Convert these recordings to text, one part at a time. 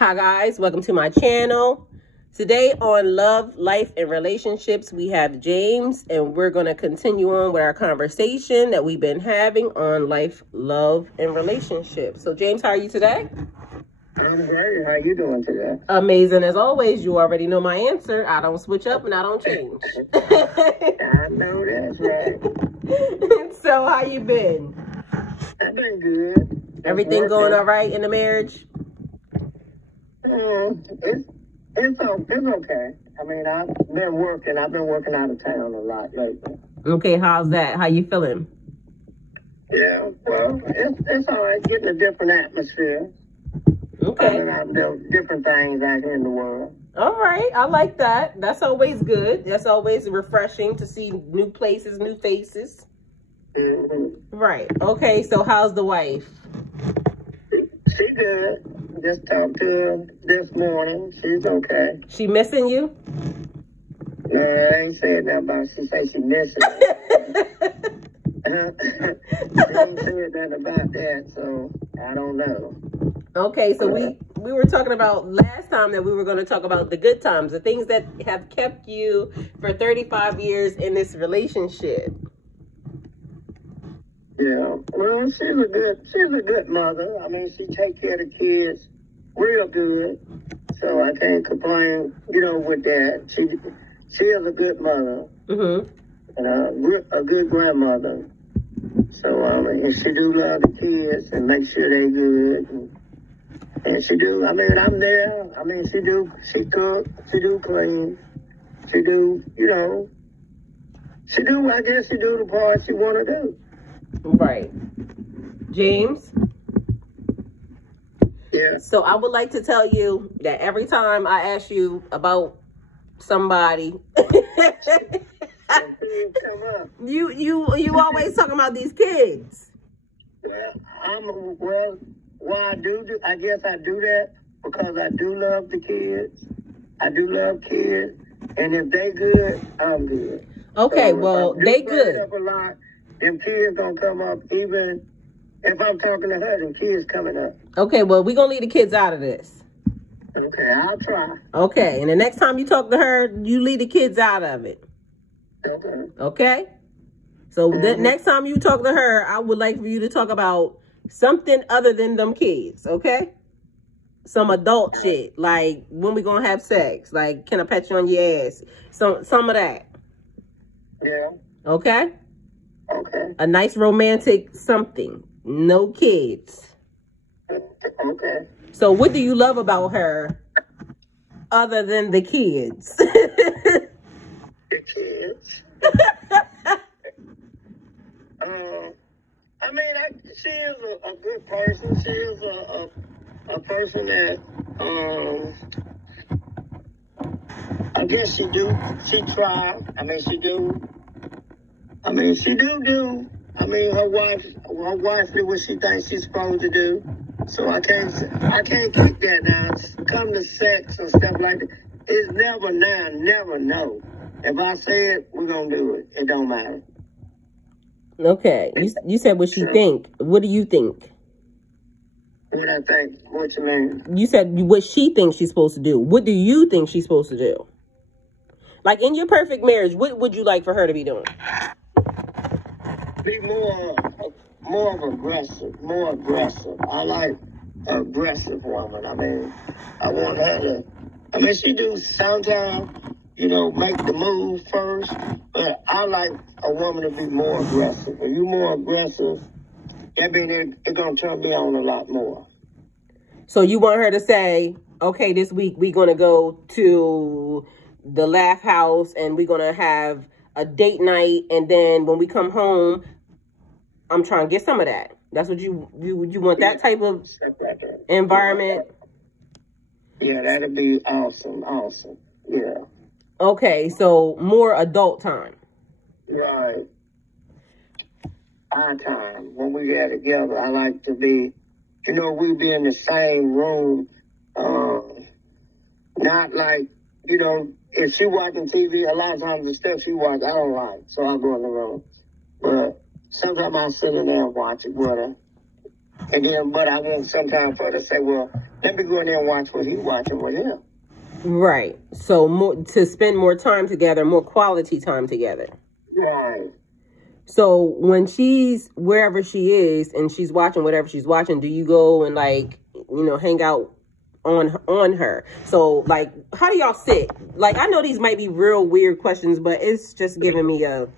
Hi guys, welcome to my channel. Today on Love, Life, and Relationships, we have James, and we're going to continue on with our conversation that we've been having on life, love, and relationships. So James, how are you today? I'm great. How you doing today? Amazing as always. You already know my answer. I don't switch up and I don't change. I know that's right. So how you been? I've been good. Everything going all right in the marriage? It's okay. I mean, I've been working out of town a lot lately. Okay, how's that? How you feeling? Yeah, well, it's all right. Getting a different atmosphere. Okay. Finding out different things out here in the world. All right, I like that. That's always good. That's always refreshing to see new places, new faces. Mm-hmm. Right. Okay, so how's the wife? She good. Just talked to her this morning. She's okay. She missing you? No, I ain't said nothing about it. She say she missing me. She ain't said nothing about that, so I don't know. Okay, so we were talking about last time that we were going to talk about the good times, the things that have kept you for 35 years in this relationship. Yeah, well, she's a good mother. I mean, she take care of the kids real good, so I can't complain, with that. She is a good mother, and a good grandmother. So, and she do love the kids and make sure they good, and she do. I mean, I'm there. I mean, she cook, she do clean, she do, I guess she do the part she want to do. Right. James? Yeah. So I would like to tell you that every time I ask you about somebody, you always talking about these kids. Well, I guess I do that because I do love the kids. I do love kids, and if they good, I'm good. Okay, so well, they good. Up a lot, them kids gonna come up, even if I'm talking to her, them kids coming up. Okay, well, we're gonna leave the kids out of this. Okay, I'll try. Okay, and the next time you talk to her, you leave the kids out of it. Okay. Okay? So the next time you talk to her, I would like for you to talk about something other than them kids, okay? Some adult shit, like when we gonna have sex, like can I pet you on your ass? Some of that. Yeah. Okay? Okay. A nice romantic something. No kids. Okay. So what do you love about her other than the kids? The kids. I mean, she is a good person. She is a person that, I guess she try. I mean, she do. I mean, she do. I mean, her wife do what she thinks she's supposed to do. So I can't keep that now. Come to sex and stuff like that. It's never now, never no. If I say it, we're gonna do it. It don't matter. Okay. You said what she think. What do you think? What I think? What you mean? You said what she thinks she's supposed to do. What do you think she's supposed to do? Like in your perfect marriage, what would you like for her to be doing? Be more aggressive, more aggressive. I like an aggressive woman. I mean, I want her to, I mean, she do sometimes, make the move first, but I like a woman to be more aggressive. When you more aggressive, that means it's going to turn me on a lot more. So you want her to say, okay, this week we're going to go to the Laugh House and we're going to have a date night, and then when we come home, I'm trying to get some of that. That's what you want, that type of environment? Yeah, that'd be awesome. Yeah. Okay, so more adult time. Right. Our time, when we get together, I like to be, we be in the same room, not like, if she watching TV, a lot of times the stuff she watch, I don't like, so I go in the room. But sometimes I sit in there and watch it with her. And then, but I want sometimes for her to say, well, Let me go in there and watch what he's watching with him. Right. So to spend more time together, more quality time together. Right. So when she's wherever she is and she's watching whatever she's watching, do you go and like, hang out on her? So like, how do y'all sit? Like, I know these might be real weird questions, but it's just giving me a...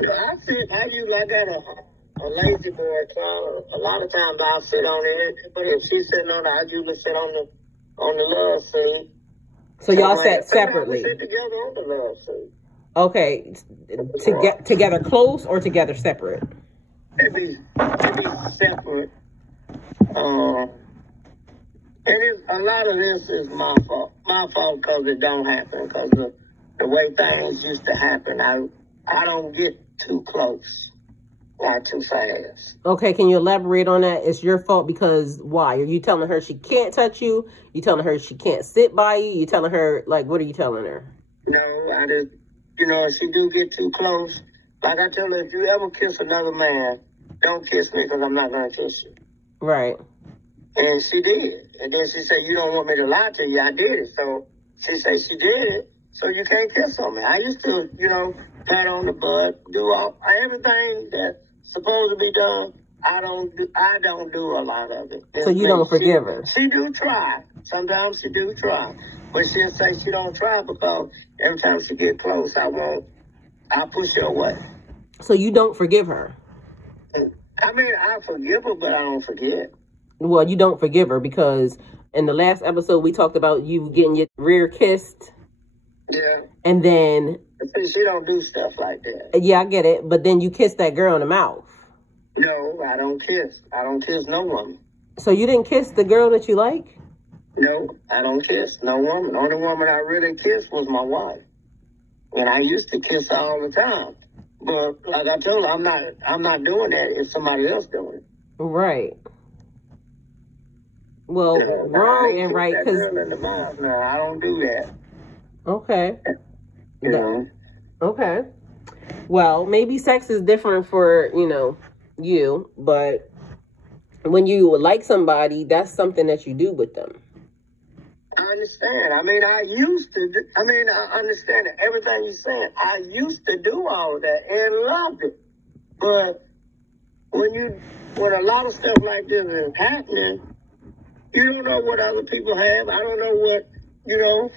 I got a lazy boy recliner. A lot of times I'll sit on it, but if she's sitting on it, I usually sit on the love seat. So y'all sat separately? We sit together on the love seat. Okay. Together close or together separate? It'd be separate. And a lot of this is my fault. My fault because it don't happen. Because the way things used to happen, I don't get too close. Not too fast. Okay, can you elaborate on that? It's your fault because why? Are you telling her she can't touch you? You telling her she can't sit by you? You telling her, like, what are you telling her? No, I just, if she do get too close, like I tell her, if you ever kiss another man, don't kiss me because I'm not going to kiss you. Right. And she did. And then she said, you don't want me to lie to you. I did it. So she said she did it. So you can't kiss on me. I used to, pat on the butt, do everything that's supposed to be done. I don't do a lot of it. So you don't forgive her? She do try. Sometimes she do try. But she'll say she don't try because every time she get close, I push her away. So you don't forgive her? I mean, I forgive her, but I don't forget. Well, you don't forgive her because in the last episode, we talked about you getting your rear kissed. Yeah. And then... She don't do stuff like that. Yeah, I get it. But then you kiss that girl in the mouth. No, I don't kiss. I don't kiss no woman. So you didn't kiss the girl that you like? No, I don't kiss no woman. The only woman I really kissed was my wife. And I used to kiss her all the time. But like I told her, I'm not doing that if somebody else doing it. Right. Well, wrong and right, because... No, I don't do that. Okay. Okay. Well, maybe sex is different for, you, but when you like somebody, that's something that you do with them. I understand. I mean, I understand everything you're saying. I used to do all of that and loved it. But when a lot of stuff like this is happening, you don't know what other people have. I don't know what, you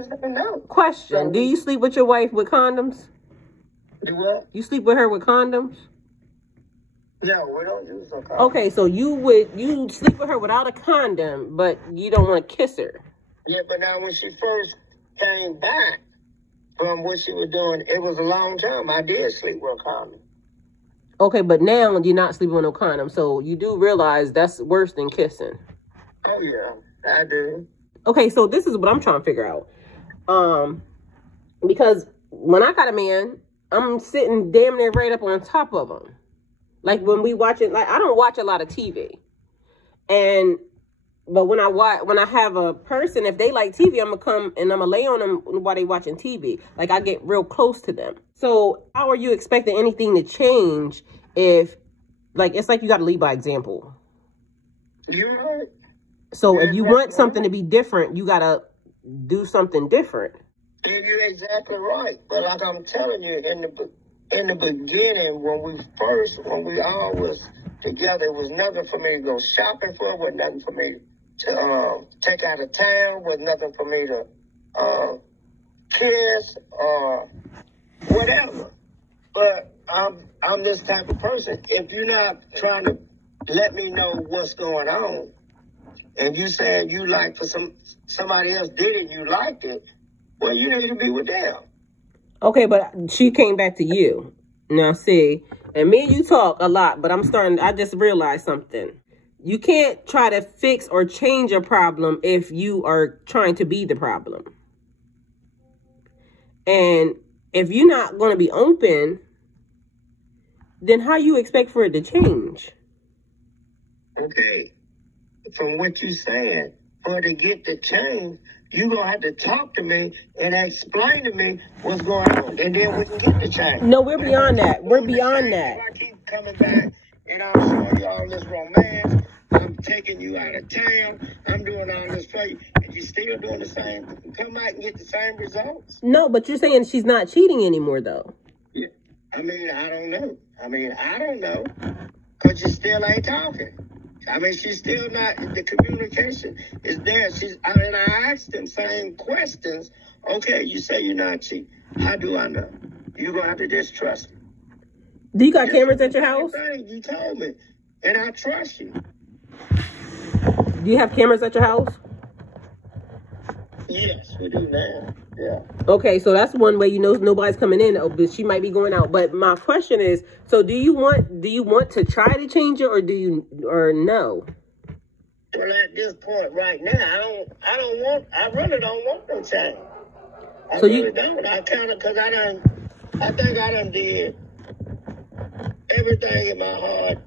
just don't know. Question, do you sleep with your wife with condoms? Do what? You sleep with her with condoms? No, we don't use no condoms. Okay, so you sleep with her without a condom, but you don't want to kiss her. Yeah, but now when she first came back from what she was doing, it was a long time. I did sleep with a condom. Okay, but now you're not sleeping with no condom, so you do realize that's worse than kissing. Oh, yeah, I do. Okay, so this is what I'm trying to figure out. Because when I got a man, I'm sitting damn near right up on top of him. Like when we watch it, like I don't watch a lot of TV. But when I have a person, if they like TV, I'm gonna come and I'm gonna lay on them while they watching TV. Like I get real close to them. So how are you expecting anything to change if, like, it's like you gotta lead by example. You're right. So if you want something to be different, you gotta do something different. You're exactly right. But like I'm telling you, in the beginning, when we all was together, it was nothing for me to go shopping for, was nothing for me to take out of town, was nothing for me to kiss or whatever. But I'm this type of person. If you're not trying to let me know what's going on, and you said you like for somebody else did it, you liked it, well, you need to be with them. Okay, but she came back to you. Now, see, and me and you talk a lot, but I just realized something. You can't try to fix or change a problem if you are trying to be the problem. And if you're not going to be open, then how you expect for it to change? Okay. From what you're saying, for it to get the change, you're going to have to talk to me and explain to me what's going on. And then we can get the change. No, we're beyond that. We're beyond that. I keep coming back and I'm showing you all this romance. I'm taking you out of town. I'm doing all this for you, and you still doing the same. Come out and get the same results. No, but you're saying she's not cheating anymore, though. Yeah. I mean, I don't know. I don't know, because you still ain't talking. I mean, she's still not, the communication is there. I asked them same questions. Okay, you say you're not cheating. How do I know? You're going to have to just trust me. Do you got cameras at your house? You told me, and I trust you. Do you have cameras at your house? Yes, we do now. Yeah. Okay, so that's one way you know nobody's coming in, but she might be going out. But my question is, so do you want to try to change it, or no? Well, at this point right now, I really don't want no change. I really don't. I think I done did everything in my heart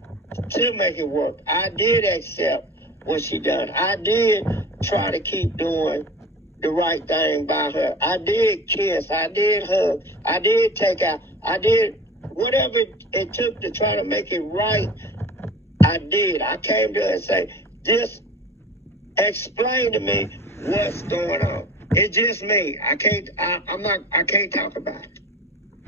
to make it work. I did accept what she done. I did try to keep doing the right thing by her. I did kiss. I did hug. I did take out. I did whatever it took to try to make it right. I did. I came to her and say, just explain to me what's going on. It's just me. I can't talk about it.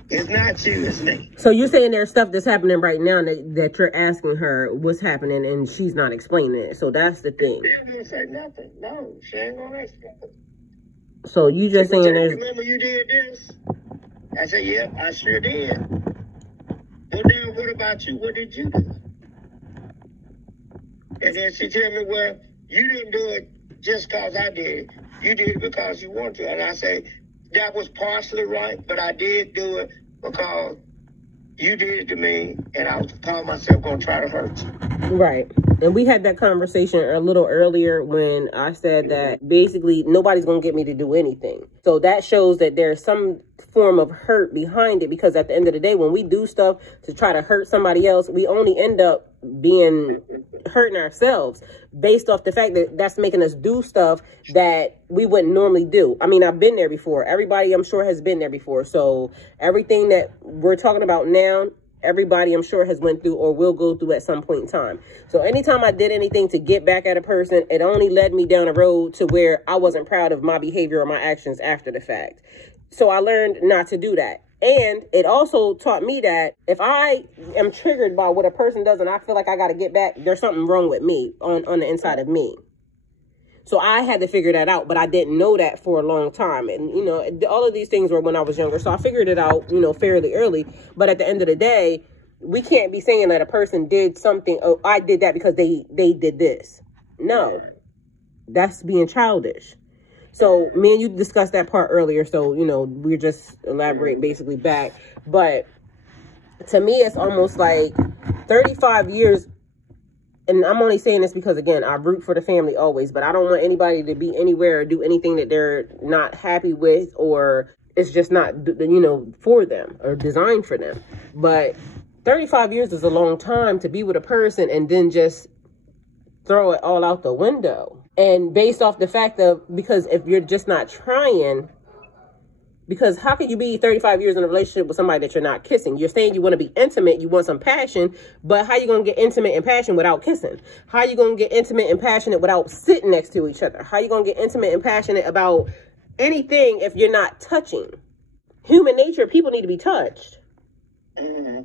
It's not you, it's me. So you're saying there's stuff that's happening right now that you're asking her what's happening, and she's not explaining it. So that's the thing. She ain't gonna say nothing. No, she ain't gonna explain it. So you just saying there's... Remember you did this? I said, yep, I sure did. Well, then what about you? What did you do? And then she tell me, well, you didn't do it just because I did it. You did it because you want to. And I say, that was partially right, but I did do it because you did it to me, and I was calling myself going to try to hurt you. Right. And we had that conversation a little earlier when I said that basically nobody's going to get me to do anything. So that shows that there's some form of hurt behind it, because at the end of the day, when we do stuff to try to hurt somebody else, we only end up being hurting ourselves based off the fact that that's making us do stuff that we wouldn't normally do. I mean, I've been there before. Everybody, I'm sure, has been there before. So everything that we're talking about now, everybody, I'm sure, has went through or will go through at some point in time. So anytime I did anything to get back at a person, it only led me down a road to where I wasn't proud of my behavior or my actions after the fact. So I learned not to do that. And it also taught me that if I am triggered by what a person does and I feel like I got to get back, there's something wrong with me on the inside of me. So I had to figure that out, but I didn't know that for a long time. And, you know, all of these things were when I was younger. So I figured it out, you know, fairly early. But at the end of the day, we can't be saying that a person did something. Oh, I did that because they did this. No, that's being childish. So me and you discussed that part earlier. So, you know, we're just elaborating basically back. But to me, it's almost like 35 years. And I'm only saying this because, again, I root for the family always. But I don't want anybody to be anywhere or do anything that they're not happy with, or it's just not, you know, for them or designed for them. But 35 years is a long time to be with a person and then just throw it all out the window. And based off the fact of, because if you're just not trying, because how can you be 35 years in a relationship with somebody that you're not kissing? You're saying you want to be intimate, you want some passion, but how you going to get intimate and passion without kissing? How you going to get intimate and passionate without sitting next to each other? How you going to get intimate and passionate about anything if you're not touching? Human nature, people need to be touched.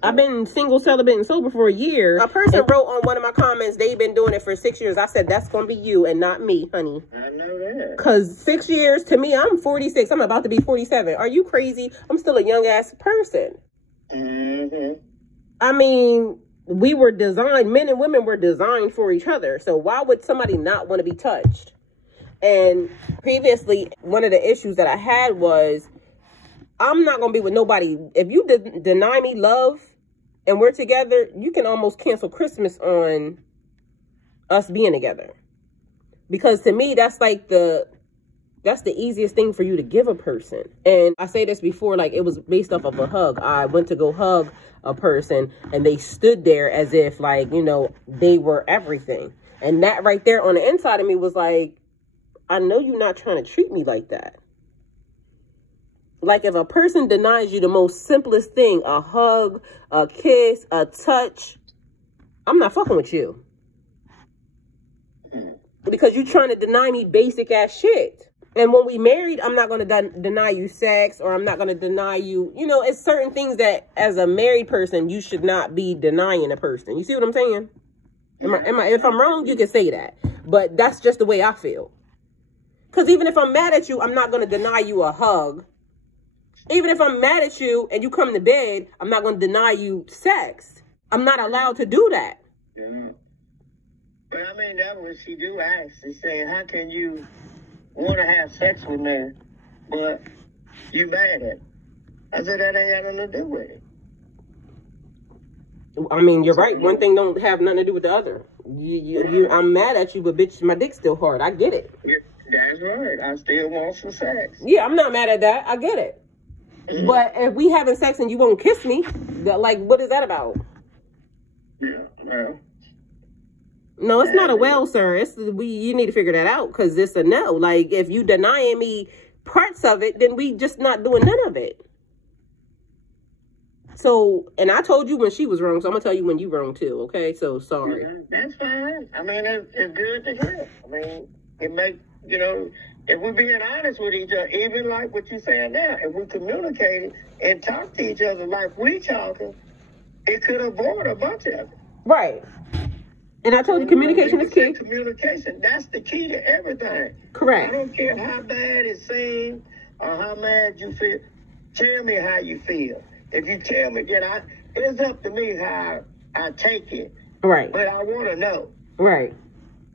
I've been single, celibate, and sober for a year. A person wrote on one of my comments, they've been doing it for 6 years. I said, that's going to be you and not me, honey. I know that. Because 6 years, to me, I'm 46. I'm about to be 47. Are you crazy? I'm still a young-ass person. I mean, we were designed, men and women were designed for each other. So why would somebody not want to be touched? And previously, one of the issues that I had was, I'm not going to be with nobody. If you deny me love and we're together, you can almost cancel Christmas on us being together. Because to me, that's like that's the easiest thing for you to give a person. And I say this before, like it was based off of a hug. I went to go hug a person and they stood there as if, like, you know, they were everything. And that right there on the inside of me was like, I know you're not trying to treat me like that. Like if a person denies you the most simplest thing, a hug, a kiss, a touch, I'm not fucking with you. Because you're trying to deny me basic ass shit. And when we married, I'm not going to deny you sex, or I'm not going to deny you, you know, it's certain things that as a married person, you should not be denying a person. You see what I'm saying? If I'm wrong, you can say that. But that's just the way I feel. Because even if I'm mad at you, I'm not going to deny you a hug. Even if I'm mad at you and you come to bed, I'm not going to deny you sex. I'm not allowed to do that. Yeah. But I mean, that's what she do ask. She say, how can you want to have sex with me, but you mad at it? I said, that ain't got nothing to do with it. I mean, you're right. One thing don't have nothing to do with the other. I'm mad at you, but bitch, my dick's still hard. I get it. Yeah, that's right. I still want some sex. Yeah, I'm not mad at that. I get it. But if we having sex and you won't kiss me, like, what is that about? Yeah, well. No, it's not a well, sir. You need to figure that out, because it's a no. Like, if you denying me parts of it, then we just not doing none of it. So, and I told you when she was wrong, so I'm going to tell you when you wrong too, okay? So, sorry. That's fine. I mean, it's good to hear. I mean, it makes, you know, if we're being honest with each other, even like what you're saying now, if we communicate and talk to each other like we talking, it could avoid a bunch of it. Right. And I told you communication is key. Communication, that's the key to everything. Correct. I don't care how bad it seems or how mad you feel. Tell me how you feel. If you tell me that it's up to me how I take it. Right. But I want to know. Right.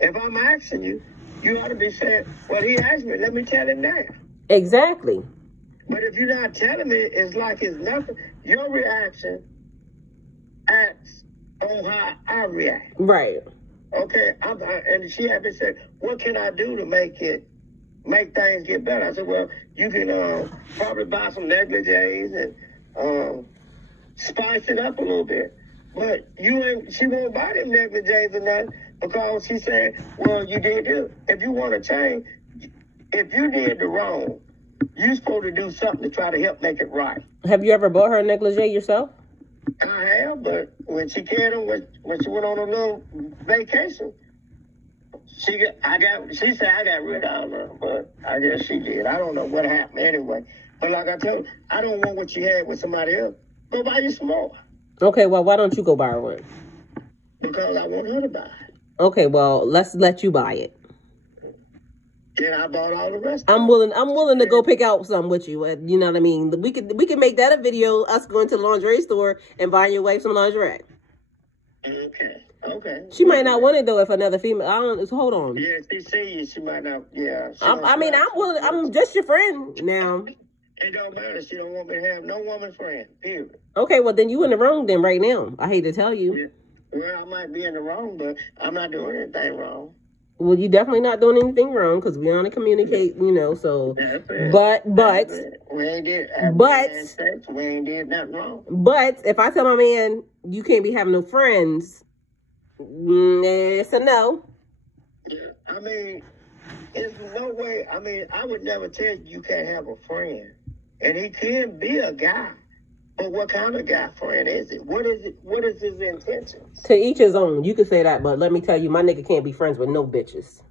If I'm asking you, you ought to be saying, well, he asked me, let me tell him that. Exactly. But if you're not telling me, it's like it's nothing. Your reaction acts on how I react. Right. Okay. And she had to say, what can I do to make things get better? I said, well, you can probably buy some negligees and spice it up a little bit. But she won't buy them negligees or nothing, because she's saying, well, you did this. If you want to change, if you did the wrong, you're supposed to do something to try to help make it right. Have you ever bought her a negligee yourself? I have, but when she carried them, when she went on a little vacation, she said I got rid of her, but I guess she did. I don't know what happened anyway. But like I told you, I don't want what you had with somebody else. Go buy you some more. Okay, well, why don't you go buy her one? Because I want her to buy it. Okay, well, let's let you buy it. Then I bought all the rest. I'm willing to go pick out some with you. You know what I mean? We could make that a video, us going to the lingerie store and buying your wife some lingerie. Okay. She might not want it though if another female. Hold on. Yeah, she see you, she might not. Yeah. I'm willing. I'm just your friend now. It don't matter. She don't want me to have no woman friend. Period. Okay, well then you in the wrong then right now. I hate to tell you. Yeah. Well, I might be in the wrong, but I'm not doing anything wrong. Well, you definitely not doing anything wrong, because we only communicate, you know. So, but we ain't did nothing wrong. But if I tell my man you can't be having no friends, it's a no. Yeah, I mean, there's no way. I mean, I would never tell you can't have a friend, and he can be a guy. But what kind of guy friend is it? What is it? What is his intentions? To each his own. You could say that, but let me tell you, my nigga can't be friends with no bitches.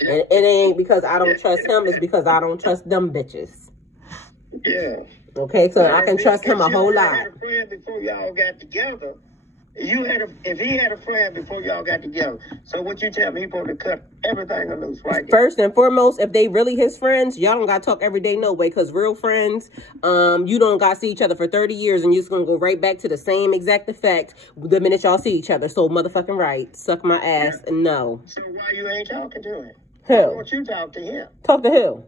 And it ain't because I don't trust him. It's because I don't trust them bitches. Yeah. Okay, so I can trust him a whole lot. If you had a friend before y'all got together, if he had a friend before y'all got together, so what you tell me, he supposed to cut everything loose right there. First and foremost, if they really his friends, y'all don't got to talk every day no way, because real friends, you don't got to see each other for 30 years and you're just going to go right back to the same exact effect the minute y'all see each other. So motherfucking right. Suck my ass. Yeah. No. So why you ain't talking to him? Who? Why don't you talk to him? Talk to who?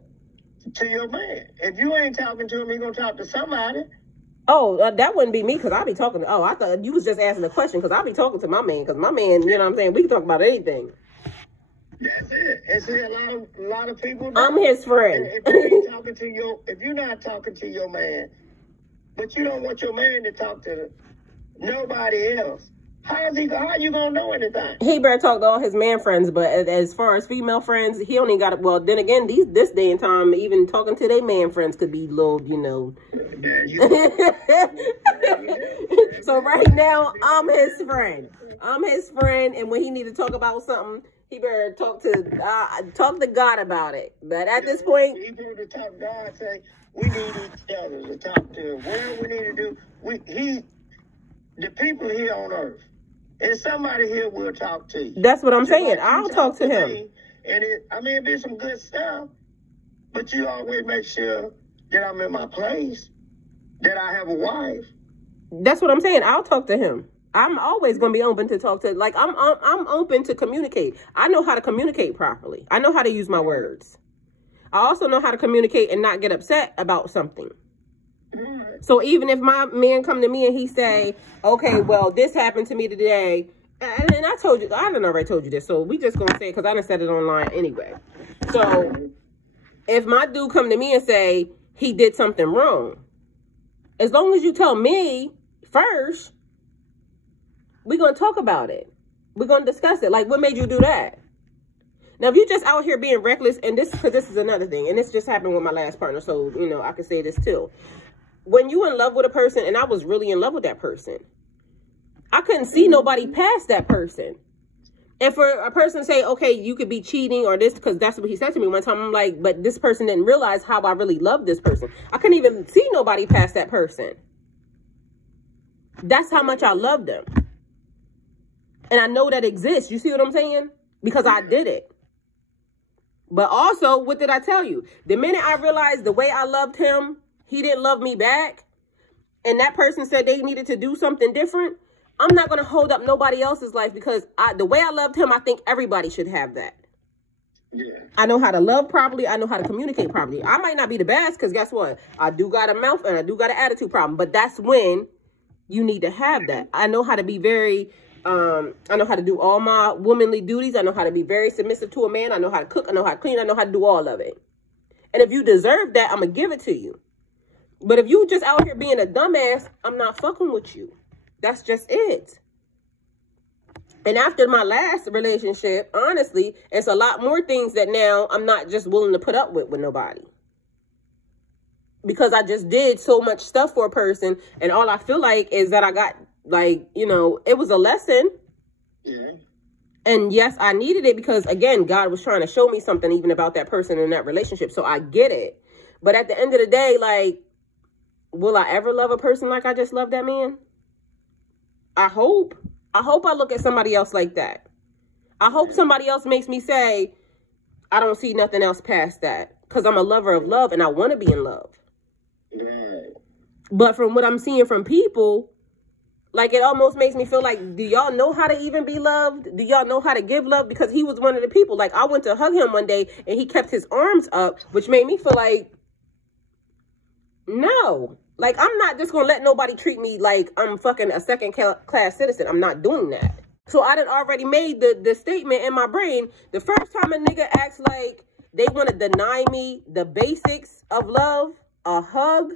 To your man. If you ain't talking to him, he going to talk to somebody. Oh, that wouldn't be me, because I'll be talking to... Oh, I thought you was just asking a question, because I'll be talking to my man, because my man, you know what I'm saying, we can talk about anything. That's it. And see, a lot of people... I'm his friend. If you're not talking to your man, but you don't want your man to talk to nobody else, How you gonna know anything? He better talk to all his man friends, but as far as female friends, he only got, well, then again, this day and time, even talking to their man friends could be little, you know. So right now, I'm his friend. And when he need to talk about something, he better talk to God about it. But at this point, he better to talk to God, say we need each other to talk to. Whatever we need to do, the people here on earth. And somebody here will talk to you. That's what I'm saying. I'll talk to him. And it'd be some good stuff. But you always make sure that I'm in my place, that I have a wife. That's what I'm saying. I'll talk to him. I'm always going to be open to talk to, like, I'm open to communicate. I know how to communicate properly. I know how to use my words. I also know how to communicate and not get upset about something. So even if my man come to me and he say, okay, well, this happened to me today, and I told you, I done already told you this, so we just gonna say it because I done said it online anyway. So if my dude come to me and say he did something wrong, as long as you tell me first, we're gonna talk about it. We're gonna discuss it. Like, what made you do that? Now, if you just out here being reckless, and because this is another thing, and this just happened with my last partner, so, you know, I can say this too. When you in love with a person, and I was really in love with that person, I couldn't see nobody past that person. And for a person to say, okay, you could be cheating or this, because that's what he said to me one time. I'm like, but this person didn't realize how I really love this person. I couldn't even see nobody past that person. That's how much I love them. And I know that exists. You see what I'm saying? Because I did it. But also, what did I tell you? The minute I realized the way I loved him, he didn't love me back, and that person said they needed to do something different, I'm not going to hold up nobody else's life, because the way I loved him, I think everybody should have that. Yeah. I know how to love properly. I know how to communicate properly. I might not be the best, because guess what? I do got a mouth and I do got an attitude problem, but that's when you need to have that. I know how to be very, I know how to do all my womanly duties. I know how to be very submissive to a man. I know how to cook. I know how to clean. I know how to do all of it. And if you deserve that, I'm going to give it to you. But if you just out here being a dumbass, I'm not fucking with you. That's just it. And after my last relationship, honestly, it's a lot more things that now I'm not just willing to put up with nobody. Because I just did so much stuff for a person, and all I feel like is that I got, like, you know, it was a lesson. Yeah. And yes, I needed it because, again, God was trying to show me something even about that person in that relationship. So I get it. But at the end of the day, like, will I ever love a person like I just love that man? I hope. I hope I look at somebody else like that. I hope somebody else makes me say, I don't see nothing else past that. Because I'm a lover of love and I want to be in love. Yeah. But from what I'm seeing from people, like, it almost makes me feel like, do y'all know how to even be loved? Do y'all know how to give love? Because he was one of the people. Like, I went to hug him one day and he kept his arms up, which made me feel like, no, like, I'm not just going to let nobody treat me like I'm fucking a second-class citizen. I'm not doing that. So I done already made the statement in my brain. The first time a nigga acts like they want to deny me the basics of love, a hug,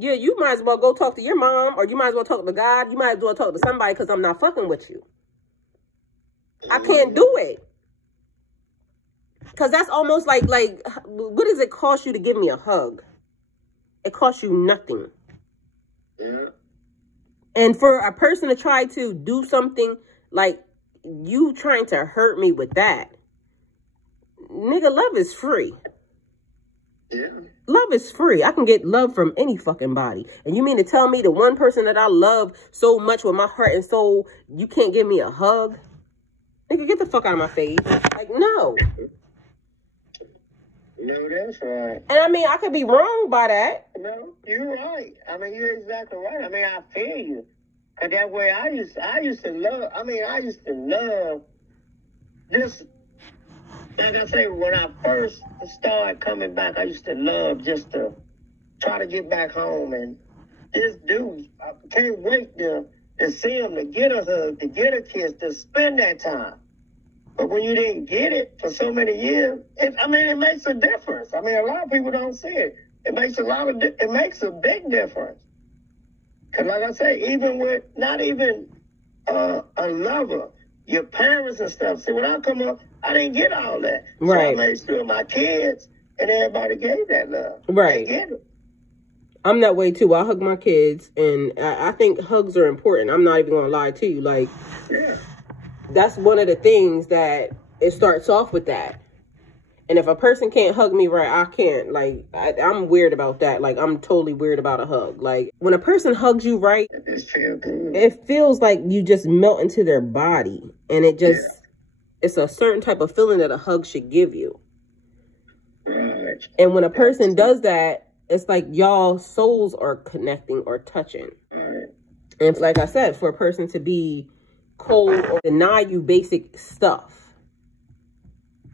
yeah, you might as well go talk to your mom, or you might as well talk to God. You might as well talk to somebody, because I'm not fucking with you. I can't do it. Because that's almost like, what does it cost you to give me a hug? It costs you nothing. Yeah. And for a person to try to do something like you trying to hurt me with that, nigga, love is free. Yeah. Love is free. I can get love from any fucking body. And you mean to tell me the one person that I love so much with my heart and soul, you can't give me a hug? Nigga, get the fuck out of my face. Like, no. No, that's right. And I mean, I could be wrong by that. No, you're right. I mean, you're exactly right. I mean, I feel you. Cause that way I used to love this. Like I say, when I first started coming back, I used to love just to try to get back home. And this dude, I can't wait to see him, to get a hug, to get a kiss, to spend that time. But when you didn't get it for so many years, it makes a difference. I mean, a lot of people don't see it. It makes a big difference. Because like I say, even with, not even a lover. Your parents and stuff. See, when I come up, I didn't get all that. Right. So I made sure my kids and everybody gave that love. Right. They get it. I'm that way too. I hug my kids, and I think hugs are important. I'm not even gonna lie to you. Like, Yeah. that's one of the things that it starts off with that. And if a person can't hug me right, I can't. Like, I'm weird about that. Like, I'm totally weird about a hug. Like, when a person hugs you right, It just feels good. it feels like you just melt into their body. And it just, it's a certain type of feeling that a hug should give you. Right. And when a person does that, it's like y'all souls are connecting or touching. Right. And like I said, for a person to be cold or deny you basic stuff,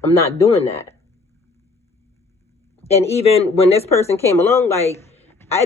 I'm not doing that. And even when this person came along, like,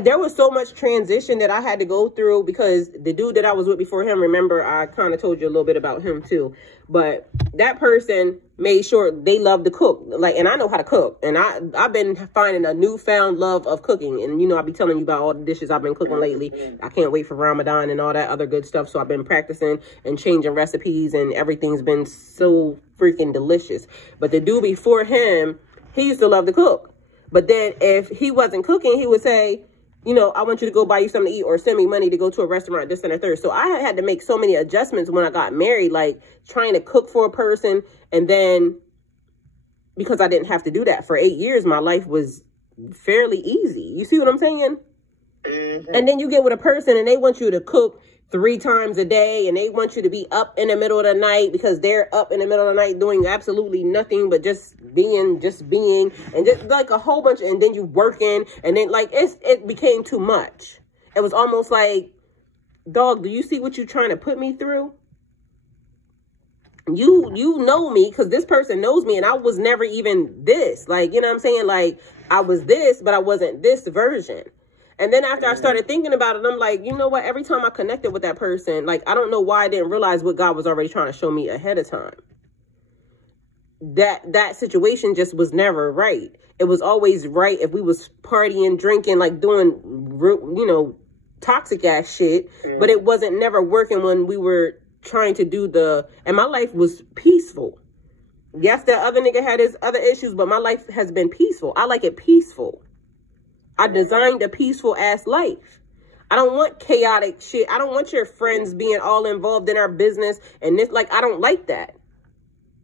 there was so much transition that I had to go through, because the dude that I was with before him, remember, I kind of told you a little bit about him too. But that person made sure they loved to cook. Like, and I know how to cook. And I've been finding a newfound love of cooking. And, you know, I'll be telling you about all the dishes I've been cooking lately. I can't wait for Ramadan and all that other good stuff. So I've been practicing and changing recipes, and everything's been so freaking delicious. But the dude before him, he used to love to cook. But then if he wasn't cooking, he would say, you know, I want you to go buy you something to eat, or send me money to go to a restaurant, this and the third. So I had to make so many adjustments when I got married, like trying to cook for a person. And then because I didn't have to do that for 8 years, my life was fairly easy. You see what I'm saying? Mm-hmm. And then you get with a person and they want you to cook 3 times a day, and they want you to be up in the middle of the night, because they're up in the middle of the night doing absolutely nothing but just being, and just like a whole bunch. And then you working, and then like it became too much. It was almost like, dog, do you see what you're trying to put me through? You know me, because this person knows me, and I was never even this. Like, you know what I'm saying? Like, I was this, but I wasn't this version. And then after I started thinking about it, I'm like, you know what? Every time I connected with that person, like, I don't know why I didn't realize what God was already trying to show me ahead of time. That situation just was never right. It was always right if we was partying, drinking, like doing, you know, toxic ass shit. But it wasn't never working when we were trying to do and my life was peaceful. Yes, that other nigga had his other issues, but my life has been peaceful. I like it peaceful. I designed a peaceful ass life. I don't want chaotic shit. I don't want your friends being all involved in our business and this. Like, I don't like that.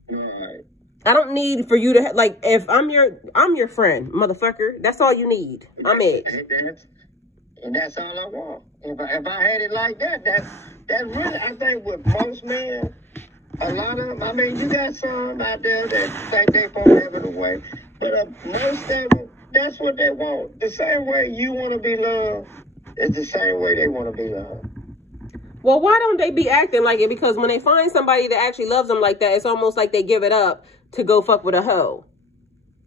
Right. I don't need for you to like. If I'm your friend, motherfucker. That's all you need. I'm it. And that's all I want. If I had it like that, that's really, I think with most men, a lot of them. I mean, you got some out there that think they forever the way, but most of them, that's what they want. The same way you want to be loved is the same way they want to be loved. Well, why don't they be acting like it? Because when they find somebody that actually loves them like that, it's almost like they give it up to go fuck with a hoe.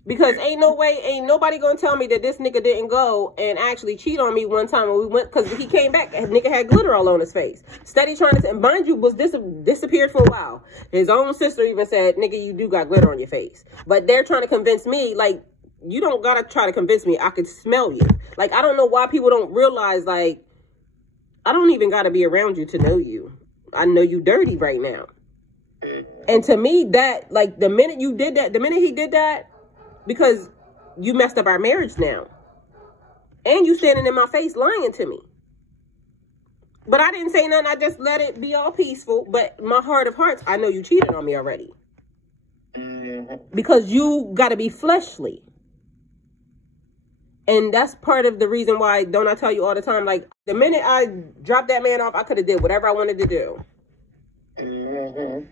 Because ain't nobody gonna tell me that this nigga didn't go and actually cheat on me one time when we went, because he came back, nigga had glitter all on his face. Steady trying to, and mind you, was disappeared for a while. His own sister even said, nigga, you do got glitter on your face. But they're trying to convince me, like, you don't gotta try to convince me. I could smell you. Like, I don't know why people don't realize, like, I don't even gotta be around you to know you. I know you dirty right now. And to me, that, like, the minute he did that, because you messed up our marriage now. And you standing in my face lying to me. But I didn't say nothing. I just let it be all peaceful. But my heart of hearts, I know you cheated on me already. Because you got to be fleshly. And that's part of the reason why, don't I tell you all the time, like, the minute I dropped that man off, I could have did whatever I wanted to do.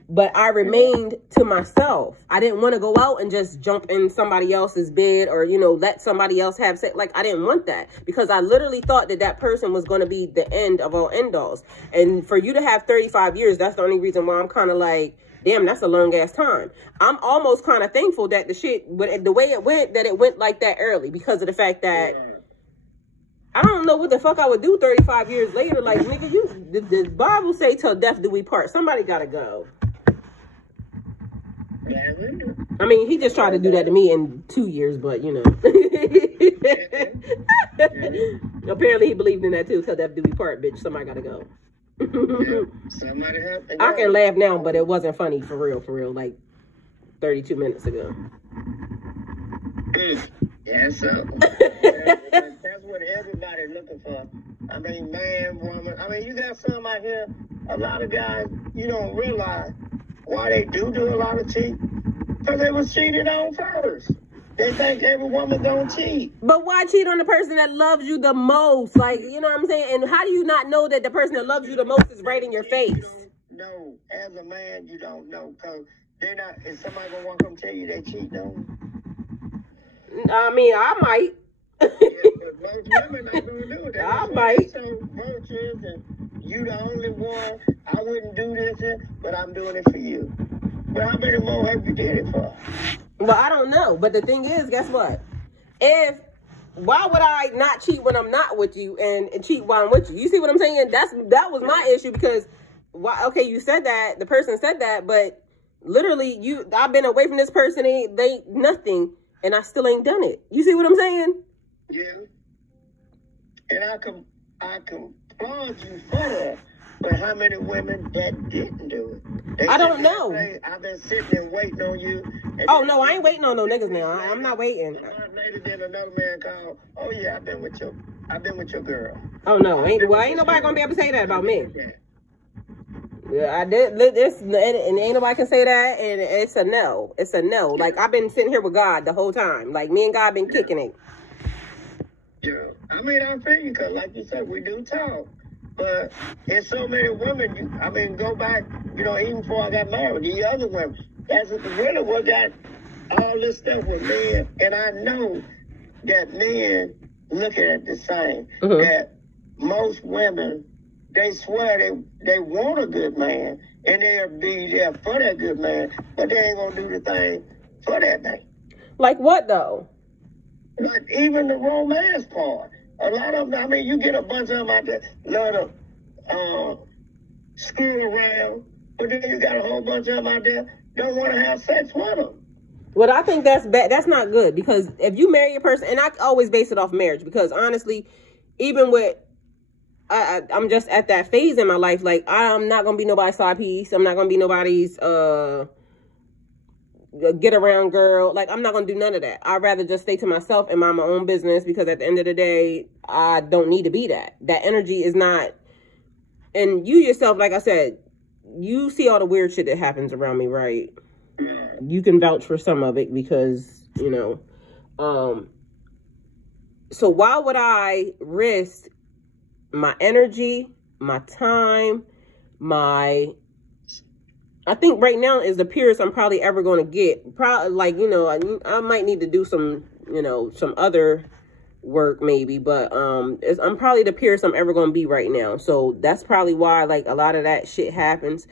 But I remained to myself. I didn't want to go out and just jump in somebody else's bed, or, you know, let somebody else have sex. Like, I didn't want that, because I literally thought that person was going to be the end of all end alls. And for you to have 35 years, that's the only reason why I'm kind of like, damn, that's a long ass time. I'm almost kind of thankful that the way it went, that it went like that early, because of the fact that I don't know what the fuck I would do 35 years later. Like, nigga, the Bible say till death do we part. Somebody gotta go. I mean, he just tried to do that to me in 2 years, but, you know. Apparently he believed in that too. Till death do we part, bitch. Somebody gotta go. Yeah, somebody help me. I can laugh now, but it wasn't funny for real, like 32 minutes ago. Yeah, so that's what everybody's looking for. I mean, man, woman. I mean, you got some out here, a lot of guys, you don't realize why they do a lot of cheat. Because they was cheated on first. They think every woman don't cheat. But why cheat on the person that loves you the most? Like, you know what I'm saying? And how do you not know that the person that loves you the most is right in your face? No, as a man, you don't know. Because they're not, if somebody gonna walk up and tell you they cheat on you? I mean, I might. Yeah, but most women ain't gonna do it. I might. So virtuous and you the only one. I wouldn't do this, but I'm doing it for you. But how many more have you did it for? Well, I don't know. But the thing is, guess what? Why would I not cheat when I'm not with you and cheat while I'm with you? You see what I'm saying? That was my issue because, okay, you said that, the person said that, but literally, I've been away from this person, they nothing, and I still ain't done it. You see what I'm saying? Yeah. And I can applaud you for that. But how many women that didn't do it? I don't know. I've been sitting and waiting on you. Oh, no, I ain't waiting on no niggas now. I'm not waiting. Later than another man called, oh, yeah, I've been with your girl. Oh, no. Ain't nobody going to be able to say that about me. Yeah, I did this, and ain't nobody can say that, and it's a no. It's a no. Like, I've been sitting here with God the whole time. Like, me and God been kicking it. Yeah. I mean, I feel you, because like you said, we do talk. But there's so many women, go back, even before I got married, the other women, that's really what got all this stuff with men. And I know that men looking at the same, that most women, they swear they want a good man, and they'll be there for that good man, but they ain't going to do the thing for that man. Like what, though? Like even the romance part. A lot of them, you get a bunch of them out there, love to screw around, but then you got a whole bunch of them out there don't want to have sex with them. Well, I think that's bad. That's not good, because if you marry a person, and I always base it off marriage, because honestly, even with, I'm just at that phase in my life, like, I'm not going to be nobody's side piece. I'm not going to be nobody's get around girl. Like, I'm not going to do none of that. I'd rather just stay to myself and mind my own business, because at the end of the day, I don't need to be that. That energy is not, and you yourself, like I said, you see all the weird shit that happens around me, right? You can vouch for some of it because, so why would I risk my energy, my time, I think right now is the purest I'm probably ever going to get. Probably, like, I might need to do some, some other work maybe, but I'm probably the purest I'm ever going to be right now. So that's probably why, like, a lot of that shit happens.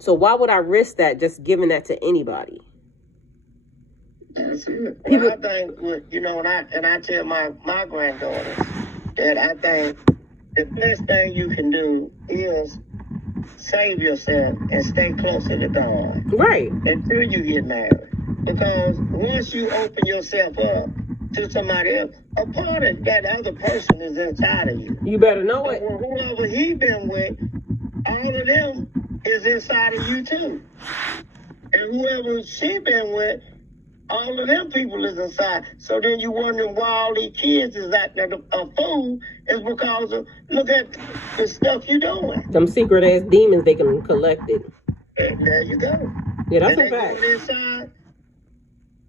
So why would I risk that, just giving that to anybody? That's it. Well, I think, and I tell my granddaughters that I think the best thing you can do is save yourself and stay close to the God. Right. Until you get married. Because once you open yourself up to somebody else, a part of that other person is inside of you. You better know it. Whoever he been with, all of them is inside of you too. And whoever she been with, all of them people is inside. So then you wondering why all these kids is acting a fool is because of, look at the stuff you doing. Them secret ass demons they can collect it. And there you go. Yeah, that's a fact. Inside,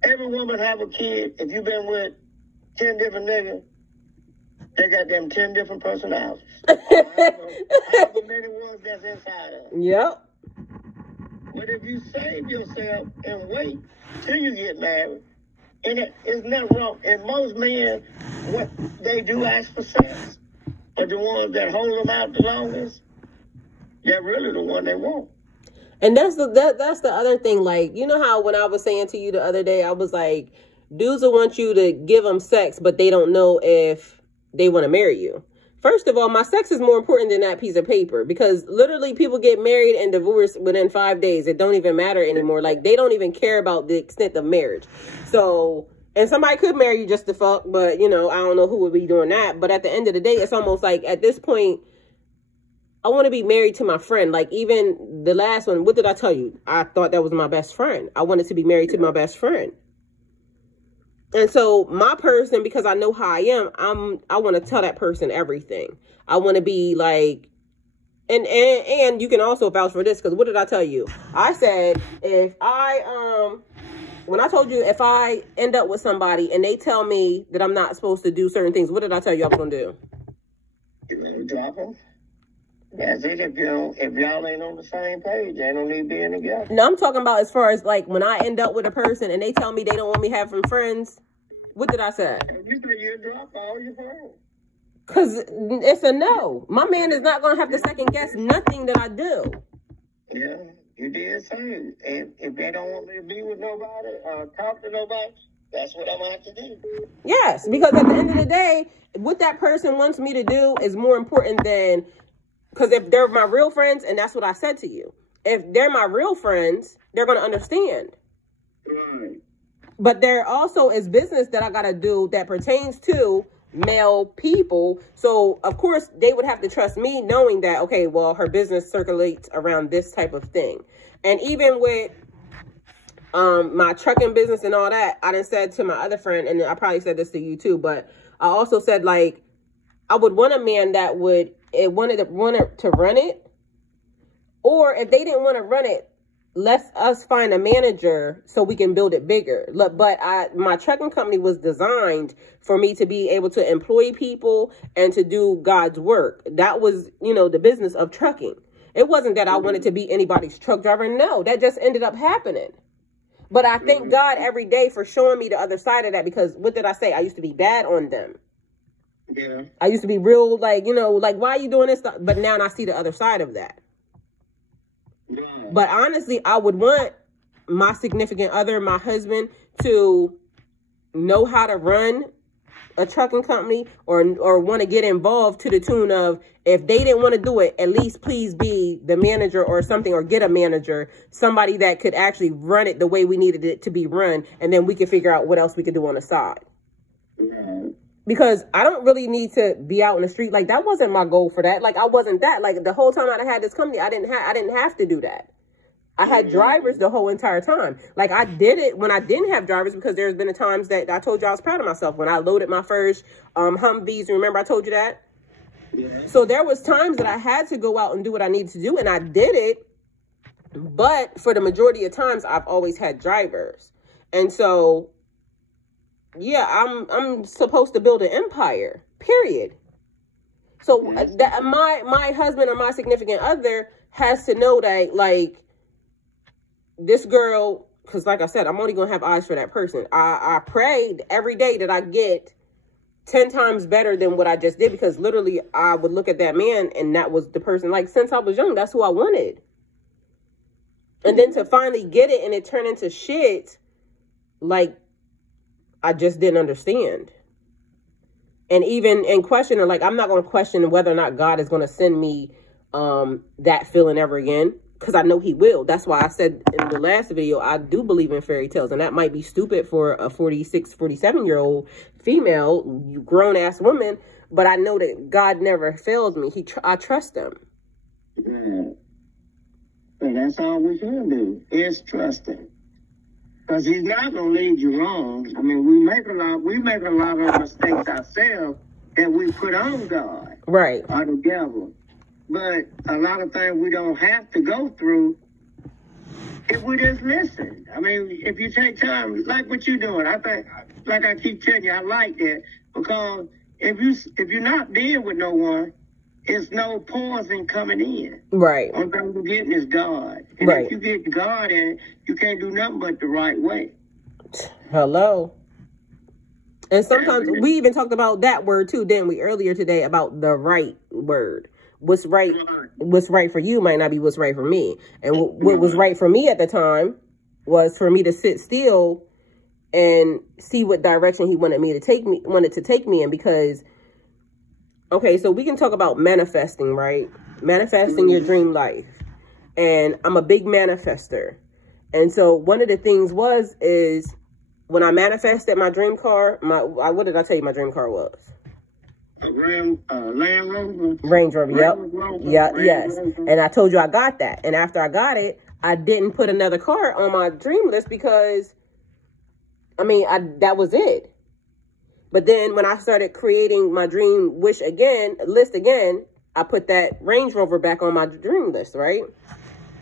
every woman have a kid. If you've been with 10 different niggas, they got them 10 different personalities. However many ones that's inside of them. Yep. But if you save yourself and wait till you get married, and it's nothing wrong. And most men, what they do ask for sex, but the ones that hold them out the longest, they're really the one they want. And that's the other thing. Like, you know how when I was saying to you the other day, I was like, dudes will want you to give them sex, but they don't know if they want to marry you. First of all, my sex is more important than that piece of paper, because literally people get married and divorced within 5 days. It don't even matter anymore. Like, they don't even care about the extent of marriage. So, and somebody could marry you just to fuck, but, I don't know who would be doing that. But at the end of the day, it's almost like at this point, I want to be married to my friend. Like, even the last one, what did I tell you? I thought that was my best friend. I wanted to be married to my best friend. And so my person, because I know how I am, I want to tell that person everything. I want to be like, and you can also vouch for this, because what did I tell you? I said, when I told you, if I end up with somebody and they tell me that I'm not supposed to do certain things, what did I tell you I was going to do? You let me drop them. That's it. If y'all ain't on the same page, ain't no need being together. No, I'm talking about as far as like when I end up with a person and they tell me they don't want me having friends. What did I say? You said you drop all your friends. Because it's a no. My man is not going to have to second guess nothing that I do. Yeah, you did say. If they don't want me to be with nobody or talk to nobody, that's what I'm going to have to do. Yes, because at the end of the day, what that person wants me to do is more important than... Because if they're my real friends, and that's what I said to you, if they're my real friends, they're going to understand. Right. But there also is business that I got to do that pertains to male people. So, of course, they would have to trust me knowing that, okay, well, her business circulates around this type of thing. And even with my trucking business and all that, I done said to my other friend, and I probably said this to you too, but I also said, like, I would want a man that would wanted to run it, or if they didn't want to run it, let's us find a manager so we can build it bigger. Look, but my trucking company was designed for me to be able to employ people and to do God's work. That was, the business of trucking. It wasn't that I wanted to be anybody's truck driver. No, that just ended up happening. But I thank God every day for showing me the other side of that, because what did I say? I used to be bad on them. Yeah. I used to be real, like, like, why are you doing this stuff? But now I see the other side of that. Yeah. But honestly, I would want my significant other, my husband, to know how to run a trucking company or want to get involved to the tune of, if they didn't want to do it, at least please be the manager or something, or get a manager, somebody that could actually run it the way we needed it to be run. And then we could figure out what else we could do on the side. Yeah. Because I don't really need to be out in the street. Like, that wasn't my goal for that. Like, I wasn't that. Like, the whole time I had this company, I didn't have to do that. I had drivers the whole entire time. Like, I did it when I didn't have drivers, because there's been times that I told you I was proud of myself when I loaded my first Humvees. Remember I told you that? Yeah. So there was times that I had to go out and do what I needed to do, and I did it. But for the majority of times, I've always had drivers. And so... yeah, I'm supposed to build an empire, period. So that my husband or my significant other has to know that, like, this girl, because like I said, I'm only going to have eyes for that person. I prayed every day that I get 10 times better than what I just did, because literally I would look at that man and that was the person. Like, since I was young, that's who I wanted. And then to finally get it and it turned into shit, like, I just didn't understand. And even in questioning, like, I'm not going to question whether or not God is going to send me that feeling ever again, because I know he will. That's why I said in the last video, I do believe in fairy tales. And that might be stupid for a 46, 47-year-old female, grown-ass woman, but I know that God never fails me. I trust him. Yeah. And that's all we can do, is trust him. Because he's not going to lead you wrong. I mean, we make a lot of mistakes ourselves that we put on God. Right. Or the devil. But a lot of things we don't have to go through if we just listen. I mean, if you take time, like what you're doing, I think, like I keep telling you, I like that. Because if you're not dealing with no one, it's no poison coming in. Right. Only thing we're getting is God. And right. If you get God in, you can't do nothing but the right way. Hello. And sometimes we even talked about that word too, didn't we, earlier today, about the right word. What's right for you might not be what's right for me. And what was right for me at the time was for me to sit still and see what direction he wanted to take me in. Because, okay, so we can talk about manifesting, right? Manifesting your dream life. And I'm a big manifester. And so one of the things is when I manifested my dream car, what did I tell you my dream car was? Land Rover. Range Rover, yep. Yeah, yes. Rover. And I told you I got that. And after I got it, I didn't put another car on my dream list because, I mean, that was it. But then when I started creating my dream list again, I put that Range Rover back on my dream list, right?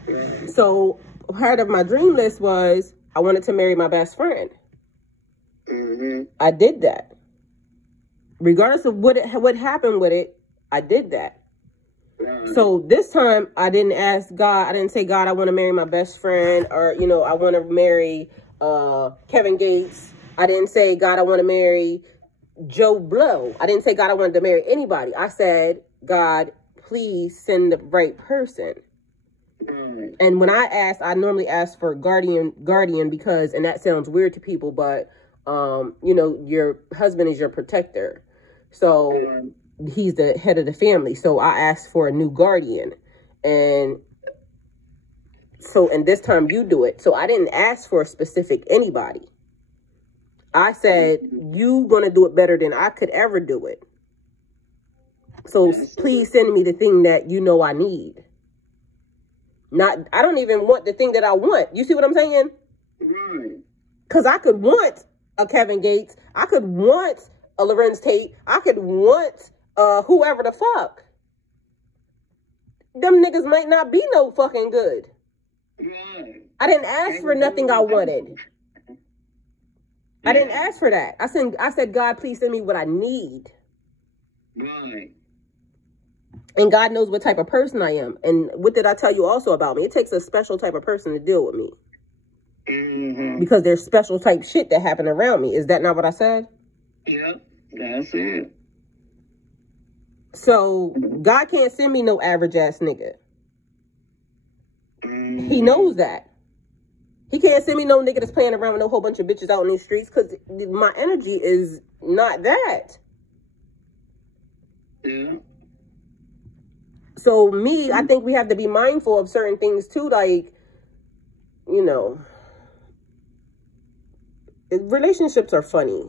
Right. So part of my dream list was I wanted to marry my best friend. Mm-hmm. I did that. Regardless of what happened with it, I did that. Right. So this time I didn't ask God. I didn't say, God, I want to marry my best friend, or, you know, I want to marry Kevin Gates. I didn't say, God, I want to marry Joe Blow. I didn't say, God, I wanted to marry anybody. I said, God, please send the right person. Right. And when I normally ask for guardian because, and that sounds weird to people, but, you know, your husband is your protector. So he's the head of the family. So I asked for a new guardian. And this time you do it. So I didn't ask for a specific anybody. I said, you going to do it better than I could ever do it. So please send me the thing that you know I need. I don't even want the thing that I want. You see what I'm saying? Right. Because I could want a Kevin Gates. I could want a Lorenz Tate. I could want whoever the fuck. Them niggas might not be no fucking good. Right. I didn't ask for nothing I wanted. I didn't ask for that. I said, God, please send me what I need. Right. And God knows what type of person I am. And what did I tell you also about me? It takes a special type of person to deal with me. Mm-hmm. Because there's special type shit that happened around me. Is that not what I said? Yep, that's it. So God can't send me no average ass nigga. Mm-hmm. He knows that. He can't send me no nigga that's playing around with no whole bunch of bitches out in these streets because my energy is not that. Yeah. So I think we have to be mindful of certain things too, like, you know, relationships are funny.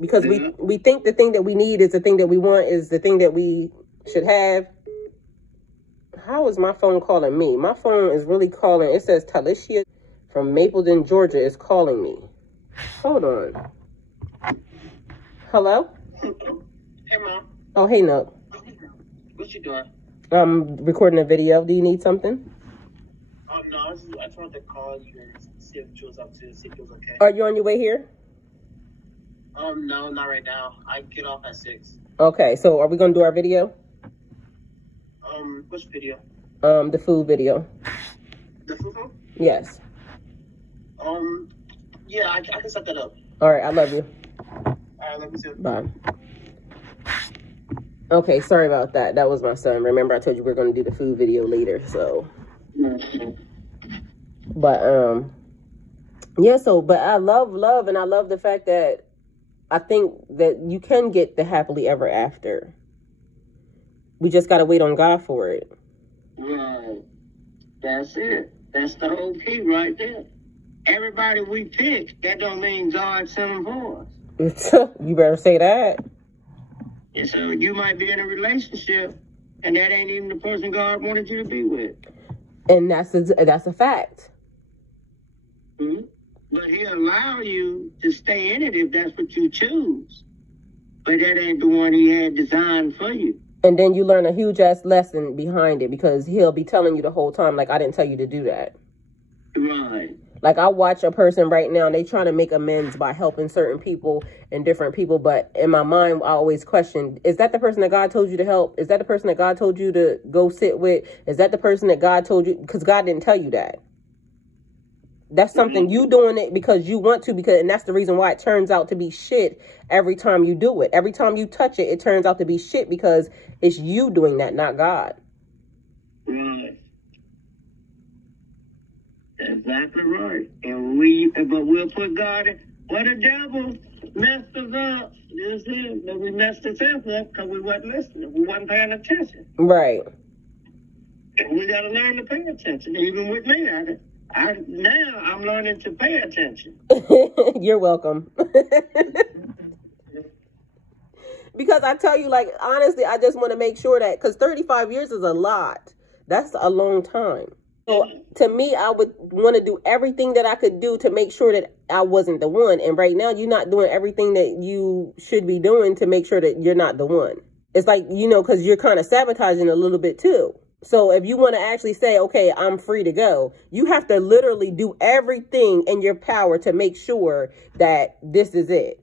Because we think the thing that we need is the thing that we want is the thing that we should have. How is my phone calling me? My phone is really calling. It says Talisha from Mapleton, Georgia is calling me. Hold on. Hello? Hey, Mom. Oh, hey, Nook. What you doing? I'm recording a video. Do you need something? No, I just wanted to call you and see if you was up to, see if it was okay. Are you on your way here? No, not right now. I get off at 6. Okay, so are we going to do our video? Which video? The food video. The food? Yes. Yeah, I can set that up. All right, I love you. All right, love you too. Bye. Okay, sorry about that. That was my son. Remember, I told you we were going to do the food video later, so. But, yeah, so, but I love, and I love the fact that I think that you can get the happily ever after. We just got to wait on God for it. Right. That's it. That's the whole key right there. Everybody we pick, that don't mean God sent them for us. You better say that. And so you might be in a relationship, and that ain't even the person God wanted you to be with. And that's a fact. Mm-hmm. But he'll allow you to stay in it if that's what you choose. But that ain't the one he had designed for you. And then you learn a huge ass lesson behind it because he'll be telling you the whole time, like, I didn't tell you to do that. Right. Like, I watch a person right now, and they trying to make amends by helping certain people and different people. But in my mind, I always question, is that the person that God told you to help? Is that the person that God told you to go sit with? Is that the person that God told you? Because God didn't tell you that. That's something you doing it because you want to, and that's the reason why it turns out to be shit every time you do it. Every time you touch it, it turns out to be shit because it's you doing that, not God. Right. Exactly right. But we'll put God in. Well, the devil messed us up. This is, but we messed ourselves up because we wasn't listening. We wasn't paying attention. Right. And we got to learn to pay attention. Even with me, now I'm learning to pay attention. You're welcome. Because I tell you, like, honestly, I just want to make sure that, because 35 years is a lot. That's a long time. So to me, I would want to do everything that I could do to make sure that I wasn't the one. And right now, you're not doing everything that you should be doing to make sure that you're not the one. It's like, you know, because you're kind of sabotaging a little bit too. So if you want to actually say, okay, I'm free to go, you have to literally do everything in your power to make sure that this is it.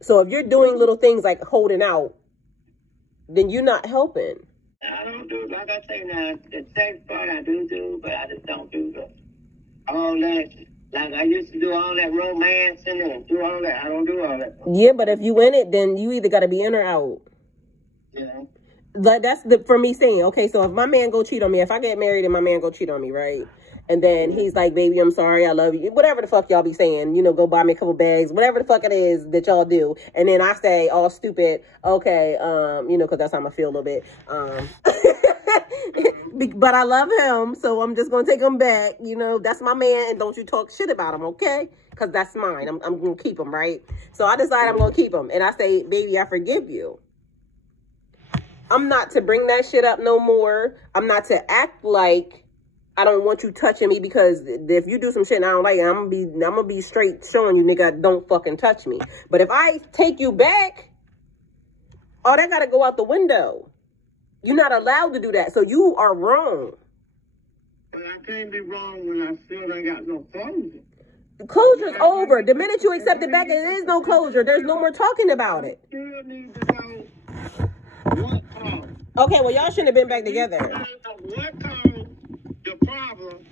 So if you're doing little things like holding out, then you're not helping. I don't do, like I say now, the sex part I do, but I just don't do all that. Like I used to do all that romancing and do all that. I don't do all that. Yeah, but if you in it, then you either got to be in or out. Yeah. Like that's for me saying, okay, so if my man go cheat on me, if I get married and my man go cheat on me, right? And then he's like, baby, I'm sorry, I love you. Whatever the fuck y'all be saying, you know, go buy me a couple bags, whatever the fuck it is that y'all do. And then I say, all stupid, okay, you know, because that's how I feel a little bit. But I love him, so I'm just going to take him back. You know, that's my man, and don't you talk shit about him, okay? Because that's mine. I'm going to keep him, right? So I decide I'm going to keep him. And I say, baby, I forgive you. I'm not to bring that shit up no more. I'm not to act like I don't want you touching me, because if you do some shit and I don't like it, I'm gonna be straight showing you, nigga, don't fucking touch me. But if I take you back, oh, that gotta go out the window. You're not allowed to do that. So you are wrong. But I can't be wrong when I still ain't got no closure. Closure's over. The minute you accept it back, there is no closure. There's no more talking about it. You still need to know what caused. Okay, well, y'all shouldn't have been back together. What caused the problem,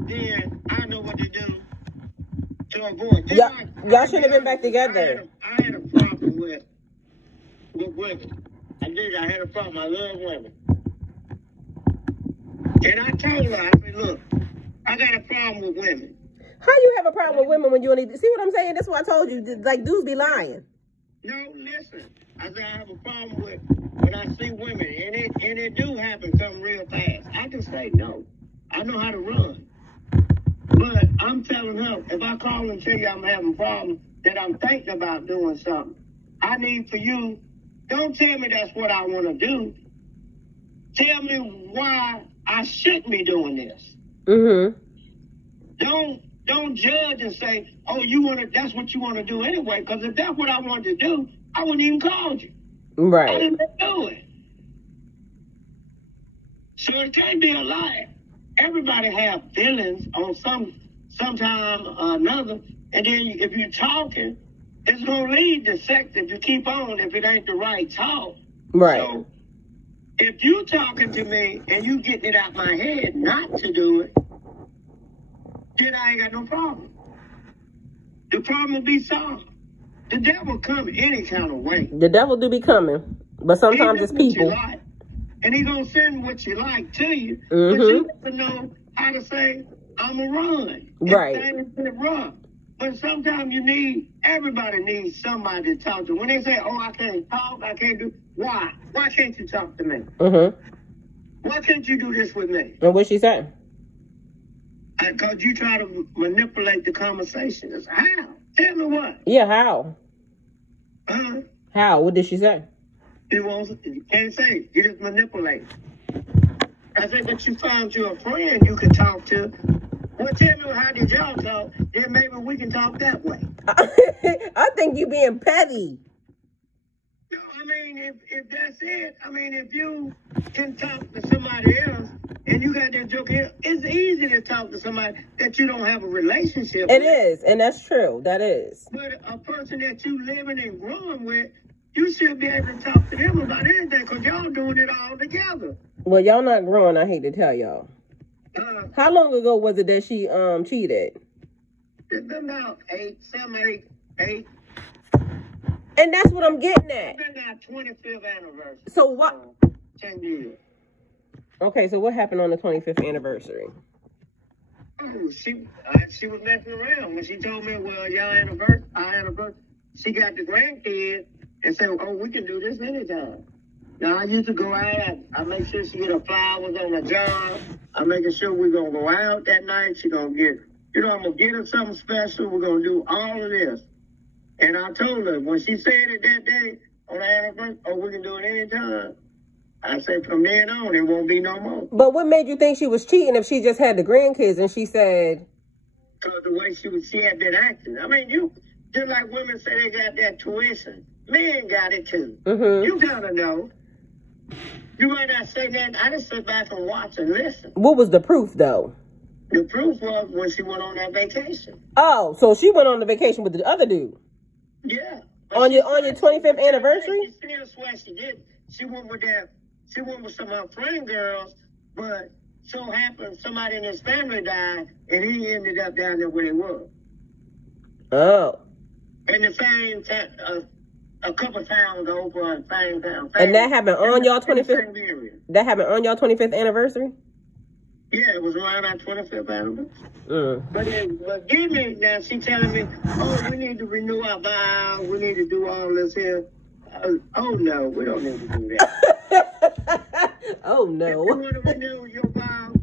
then I know what to do to avoid. Y'all shouldn't have been back together. I had a problem with women. I did. I had a problem. I love women. And I told her, I said, look, I got a problem with women. How you have a problem with women when you only... See what I'm saying? That's what I told you. Like, dudes be lying. No, listen. I said, I have a problem with when I see women. And it do happen something real fast. I just say no. I know how to run. But I'm telling her, if I call and tell you I'm having a problem, that I'm thinking about doing something, I need for you, don't tell me that's what I want to do. Tell me why I shouldn't be doing this. Mm-hmm. Don't judge and say, oh, that's what you want to do anyway, because if that's what I wanted to do, I wouldn't even call you. Right. I didn't do it. So it can't be a lie. Everybody have feelings on sometime or another, and then if you're talking, it's going to lead to sex if you keep on if it ain't the right talk. Right. So if you talking to me and you getting it out my head not to do it, then I ain't got no problem. The problem will be solved. The devil come any kind of way. The devil do be coming, but sometimes it's people. Like, and he gonna send what you like to you, Mm-hmm. but you have to know how to say, I'm a run. Right. Run. But sometimes everybody needs somebody to talk to. When they say, oh, I can't talk, I can't do, why? Why can't you talk to me? Mm-hmm. Why can't you do this with me? And what she said? Because you try to manipulate the conversation. It's how? Tell me what? Yeah, how? How? What did she say? You can't say. You just manipulate. I said, but you found you a friend you could talk to. Well, tell me, how did y'all talk? Then maybe we can talk that way. I think you being petty. No, I mean, if that's it, I mean, if you can talk to somebody else and you got that joke here, it's easy to talk to somebody that you don't have a relationship with. It is, and that's true. That is. But a person that you living and growing with, you should be able to talk to them about anything because y'all doing it all together. Well, y'all not growing, I hate to tell y'all. How long ago was it that she cheated? It's been about 8. And that's what I'm getting at. It's been our 25th anniversary. So what? 10 years. Okay, so what happened on the 25th anniversary? Oh, she was messing around when she told me, well, our anniversary. She got the grandkids and said, oh, we can do this anytime. Now, I used to go out. I make sure she get her flowers on the job. I'm making sure we're going to go out that night. She going to get, I'm going to get her something special. We're going to do all of this. And I told her, when she said it that day, on the anniversary, or we can do it anytime. I said, from then on, it won't be no more. But what made you think she was cheating if she just had the grandkids and she said... Because the way she had been acting. I mean, just like women say they got that tuition. Men got it too. Mm-hmm. You gotta know. You might not say that. I just sit back and watch and listen. What was the proof, though? The proof was when she went on that vacation. Oh, so she went on the vacation with the other dude? Yeah. On your 25th anniversary? She still swears she did. She went with some of her friend girls, but so happened somebody in his family died, and he ended up down there where he was. Oh. In the same time, a couple towns over, same town. And that happened on y'all 25th? That happened on y'all 25th anniversary? Yeah, it was around our 25th anniversary. But give me, now she telling me, oh, we need to renew our vows, we need to do all this here. Oh, no, we don't need to do that. Oh, no. If you want to renew your vows,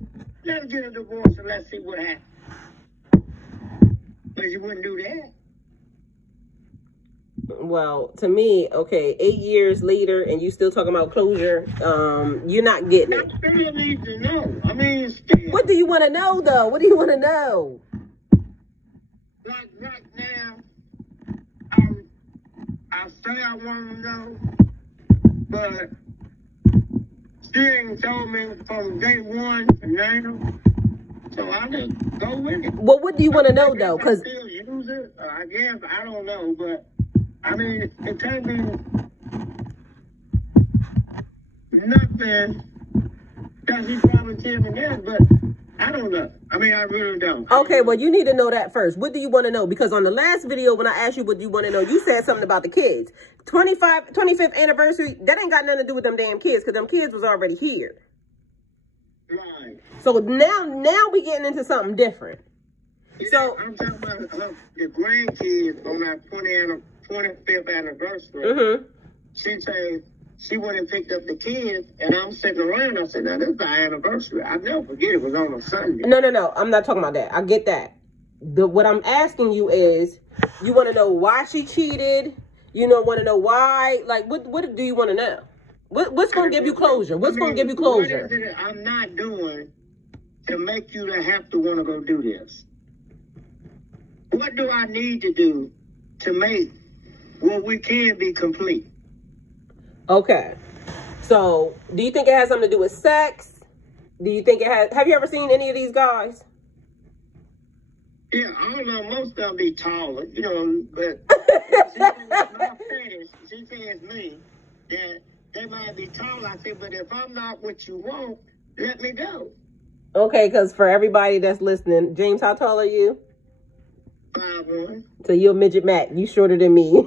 let's get a divorce and let's see what happens. But you wouldn't do that. Well, to me, okay, 8 years later and you still talking about closure, you're not getting it. I still need to know. I mean, still. What do you want to know, though? What do you want to know? Like right now, I say I want to know, but she ain't told me from day one to now, so I just go with it. Well, what do you want to know, though? Because still use it, I guess, I don't know, but I mean, it can't be nothing that he probably tell me that, but I don't know. I mean, I really don't. Okay, well, you need to know that first. What do you want to know? Because on the last video, when I asked you what you want to know, you said something about the kids. 25th anniversary, that ain't got nothing to do with them damn kids, because them kids was already here. Right. So now we getting into something different. So I'm talking about the grandkids on our 25th anniversary. Mm-hmm. She said she went and picked up the kids, and I'm sitting around. I said, now, this is our anniversary. I'll never forget it was on a Sunday. No. I'm not talking about that. I get that. What I'm asking you is, you want to know why she cheated? You want to know why? Like, what do you want to know? What's going to give you closure? What's going to give you closure? What is it I'm not doing to make you to have to want to go do this? What do I need to do to make what we can be complete? Okay. So, do you think it has something to do with sex? Do you think it has... Have you ever seen any of these guys? Yeah, I don't know. Most of them be taller, but she says me that they might be tall. I said, but if I'm not what you want, let me go. Okay, because for everybody that's listening, James, how tall are you? 5'1". So you're a midget Mac. You shorter than me.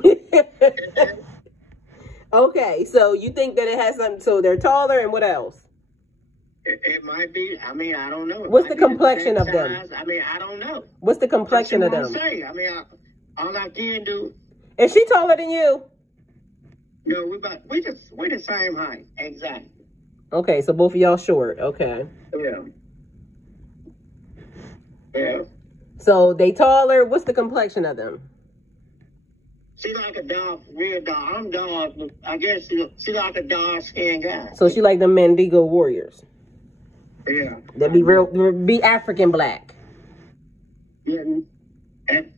Okay, so you think that it has something, so they're taller, and what else? It might be, I mean, I don't know. What's the complexion of them? I mean, I don't know. What's the complexion of them? Say. I mean, all I can do. Is she taller than you? No, we're the same height, exactly. Okay, so both of y'all short, okay. Yeah. So they taller, what's the complexion of them? She like a dark, real dark. I'm dark, but I guess she like a dark-skinned guy. So she like the Mandingo warriors? Yeah. That be African black? Yeah.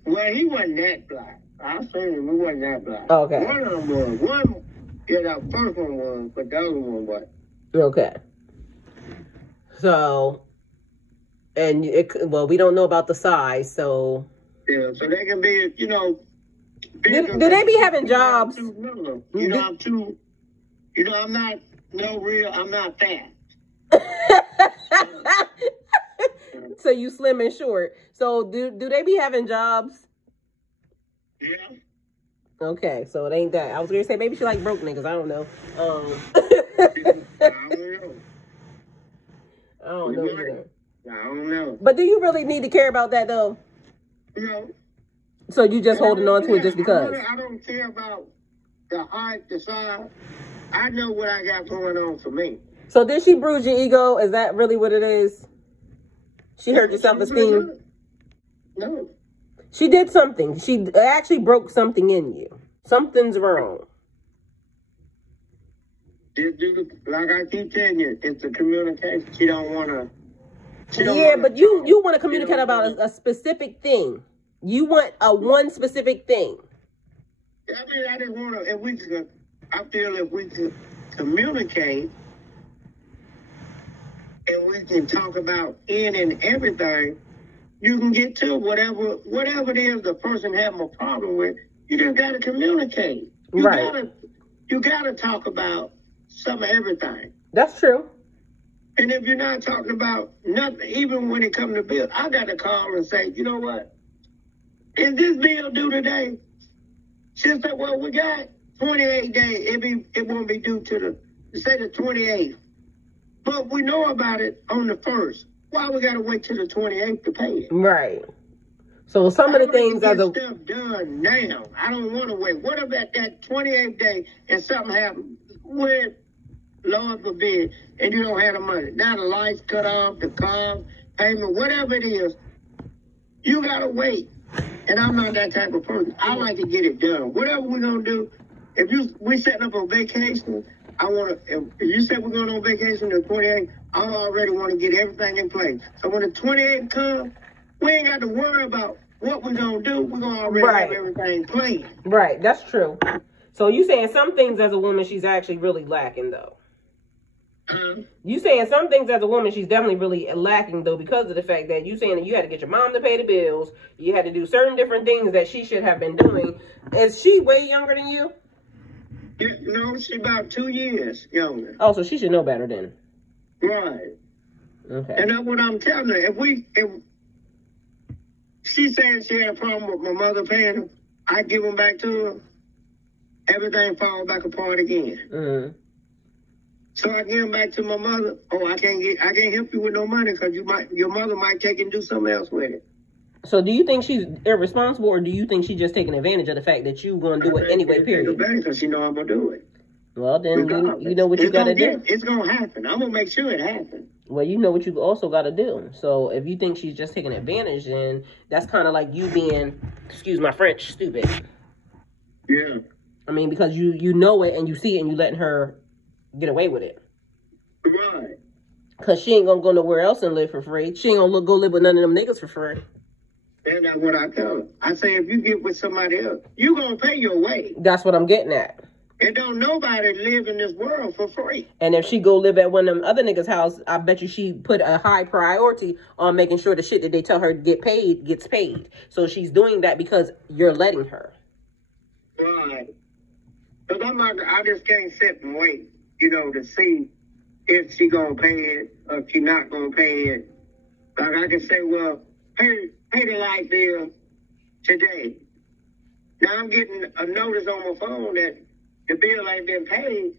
Well, he wasn't that black. I seen him, he wasn't that black. Okay. One of them was. The first one was, but the other one wasn't. Okay. So, and we don't know about the size, so. Yeah, so they can be, Do they be having jobs? I'm not fat. So you slim and short. So do they be having jobs? Yeah. Okay, so it ain't that. I was gonna say maybe she like broke niggas. I don't know. I don't know either. I don't know. But do you really need to care about that though? No. So you just holding on to it just because? I don't care about the height, the size. I know what I got going on for me. So did she bruise your ego? Is that really what it is? She hurt your self-esteem? No. She did something. She actually broke something in you. Something's wrong. Just do like I keep telling you, it's the communication. She don't want to. Yeah, but you want to communicate about a specific thing. You want one specific thing. I mean, I just want to. I feel if we could communicate and we can talk about any and everything, you can get to whatever it is the person having a problem with. You just got to communicate. You gotta talk about some of everything. That's true. And if you're not talking about nothing, even when it comes to bills, I got to call and say, you know what? Is this bill due today? She'll say, well, we got 28 days. It won't be due to say the 28th. But we know about it on the 1st. Why we got to wait till the 28th to pay it? Right. So some of the things stuff done now. I don't want to wait. What about that 28th day and something happens with, Lord forbid, and you don't have the money? Now the lights cut off, the car payment, whatever it is, you got to wait. And I'm not that type of person. I like to get it done. Whatever we're going to do, if we setting up on vacation, if you said we're going on vacation the 28th, I already want to get everything in place. So when the 28th comes, we ain't got to worry about what we're going to do. We're going to already have everything planned. Right, that's true. So you saying some things as a woman she's actually really lacking, though. You saying some things as a woman she's definitely really lacking, though, because of the fact that you saying that you had to get your mom to pay the bills, you had to do certain different things that she should have been doing. Is she way younger than you? Yeah, no, she's about 2 years younger. Oh, so she should know better then. Right. Okay. And that's what I'm telling her. If she's saying she had a problem with my mother paying her, I give them back to her, everything falls back apart again. Mm-hmm. So I give them back to my mother. Oh, I can't help you with no money because your mother might take and do something else with it. So do you think she's irresponsible, or do you think she's just taking advantage of the fact that you're going to do it anyway, period? Because she know I'm going to do it. Well, then you know what you got to do. It's going to happen. I'm going to make sure it happens. Well, you know what you also got to do. So if you think she's just taking advantage, then that's kind of like you being, excuse my French, stupid. Yeah. I mean, because you know it and you see it and you letting her get away with it. Right. Because she ain't going to go nowhere else and live for free. She ain't going to go live with none of them niggas for free. And that's what I tell her. I say, if you get with somebody else, you going to pay your way. That's what I'm getting at. And don't nobody live in this world for free. And if she go live at one of them other niggas' house, I bet you she put a high priority on making sure the shit that they tell her get paid gets paid. So she's doing that because you're letting her. Right. Because I just can't sit and wait, to see if she going to pay it or if she not going to pay it. Like I can say, well, pay the light bill today. Now I'm getting a notice on my phone that the bill ain't been paid,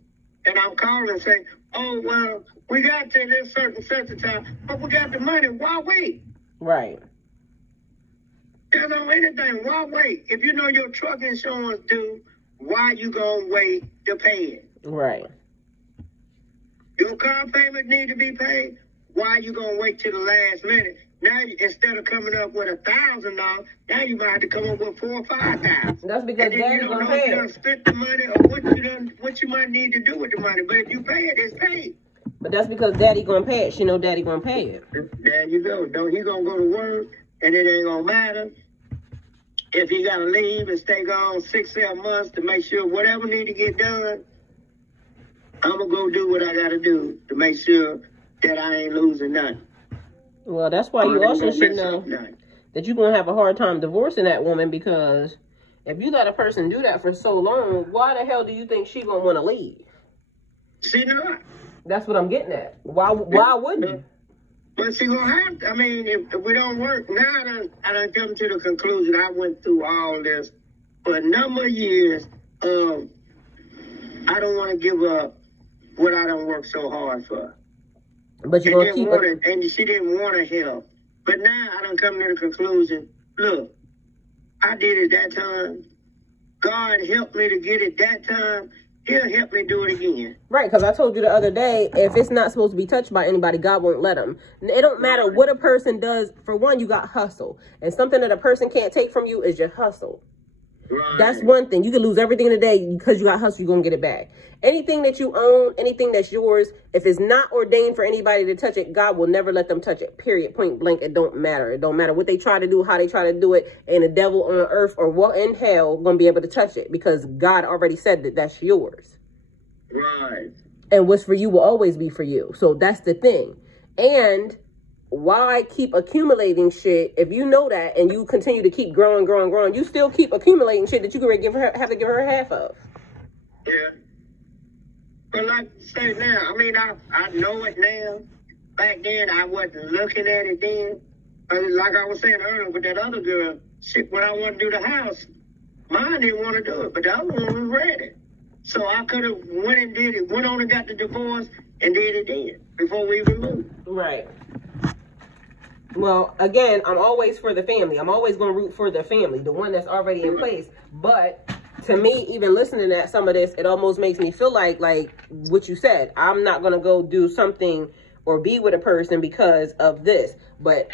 and I'm calling and saying, oh, well, we got to this such a time, but we got the money. Why wait? Right. There's no anything. Why wait? If you know your truck insurance due, why you going to wait to pay it? Right. Your car payment need to be paid. Why you going to wait till the last minute? Now, instead of coming up with $1,000, now you might have to come up with $4,000 or $5,000. That's because Daddy gonna pay it. You don't spend the money or what you might need to do with the money. But if you pay it, it's paid. But that's because Daddy gonna pay it. She know Daddy gonna pay it. There you go. He gonna go to work, and it ain't gonna matter if he gotta leave and stay gone 6-7 months to make sure whatever need to get done. I'm gonna go do what I gotta do to make sure that I ain't losing nothing. Well, that's why you also should know that you're going to have a hard time divorcing that woman, because if you let a person do that for so long, why the hell do you think she going to want to leave? She not. That's what I'm getting at. Why wouldn't you? But she going to have to. I mean, if we don't work, now I done come to the conclusion. I went through all this for a number of years. I don't want to give up what I done worked so hard for. But you're going to keep it. And she didn't want to help. But now I done come to the conclusion, look, I did it that time. God helped me to get it that time. He'll help me do it again. Right, because I told you the other day, if it's not supposed to be touched by anybody, God won't let them. It don't matter what a person does. For one, you got hustle. And something that a person can't take from you is your hustle. Right. That's one thing. You can lose everything today because you got hustle, you're going to get it back. Anything that you own, anything that's yours, if it's not ordained for anybody to touch it, God will never let them touch it. Period. Point blank. It don't matter. It don't matter what they try to do, how they try to do it. And the devil on earth or what in hell going to be able to touch it because God already said that that's yours. Right. And what's for you will always be for you. So that's the thing. And why keep accumulating shit if you know that and you continue to keep growing, you still keep accumulating shit that you can have to give her half of. Yeah. But like I say now, I mean, I know it now. Back then, I wasn't looking at it then. But like I was saying earlier with that other girl, shit, when I wanted to do the house, mine didn't want to do it, but the other one was ready. So I could have went and did it, went on and got the divorce and did it then before we even moved. Right. Well, again, I'm always for the family. I'm always going to root for the family, the one that's already in place. But to me, even listening to some of this, it almost makes me feel like what you said. I'm not going to go do something or be with a person because of this. But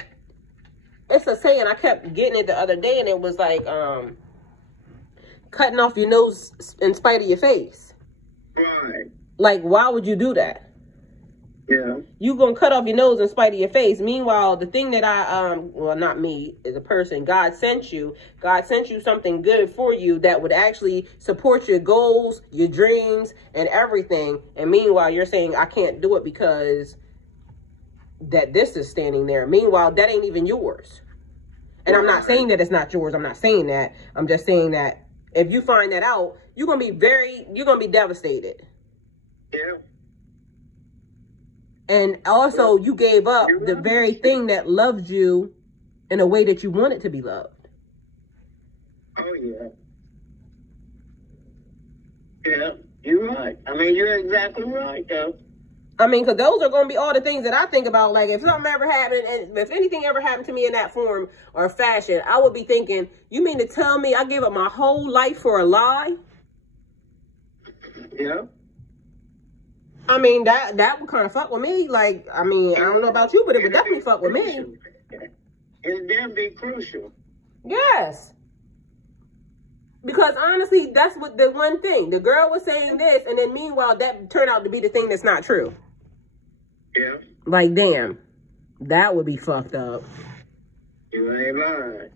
it's a saying. I kept getting it the other day, and it was like cutting off your nose in spite of your face. Right. Like, why would you do that? Yeah. You gonna cut off your nose in spite of your face. Meanwhile, the thing that well, not me as a person, God sent you something good for you that would actually support your goals, your dreams, and everything. And meanwhile, you're saying, I can't do it because that this is standing there. Meanwhile, that ain't even yours. And I'm not saying that it's not yours. I'm not saying that. I'm just saying that if you find that out, you're gonna be devastated. Yeah. And also, you gave up the very thing that loved you in a way that you wanted to be loved. Oh, yeah. Yeah, you're right. I mean, you're exactly right, though. I mean, because those are going to be all the things that I think about. Like, if something ever happened, and if anything ever happened to me in that form or fashion, I would be thinking, you mean to tell me I gave up my whole life for a lie? Yeah. I mean, that would kind of fuck with me. Like, I mean, I don't know about you, but it would definitely fuck with me. It'd damn be crucial. Yes. Because honestly, that's what the one thing. The girl was saying this, and then meanwhile, that turned out to be the thing that's not true. Yeah. Like, damn. That would be fucked up. You ain't lying.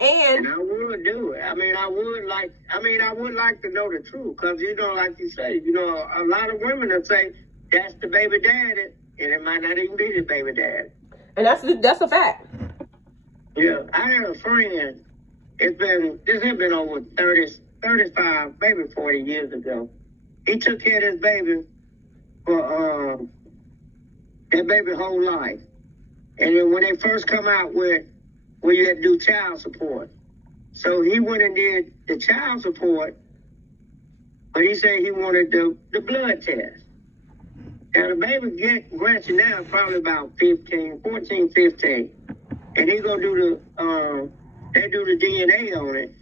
And I would do it. I mean, I would like to know the truth. Because, like you say, a lot of women will say, that's the baby daddy. And it might not even be the baby daddy. And that's a fact. Yeah. I had a friend. This had been over 35, maybe 40 years ago. He took care of his baby for that baby whole life. And then when they first come out with where you had to do child support. So he went and did the child support, but he said he wanted the blood test. Now the baby Gretchen now is probably about 14, 15. And he gonna do they do the DNA on it.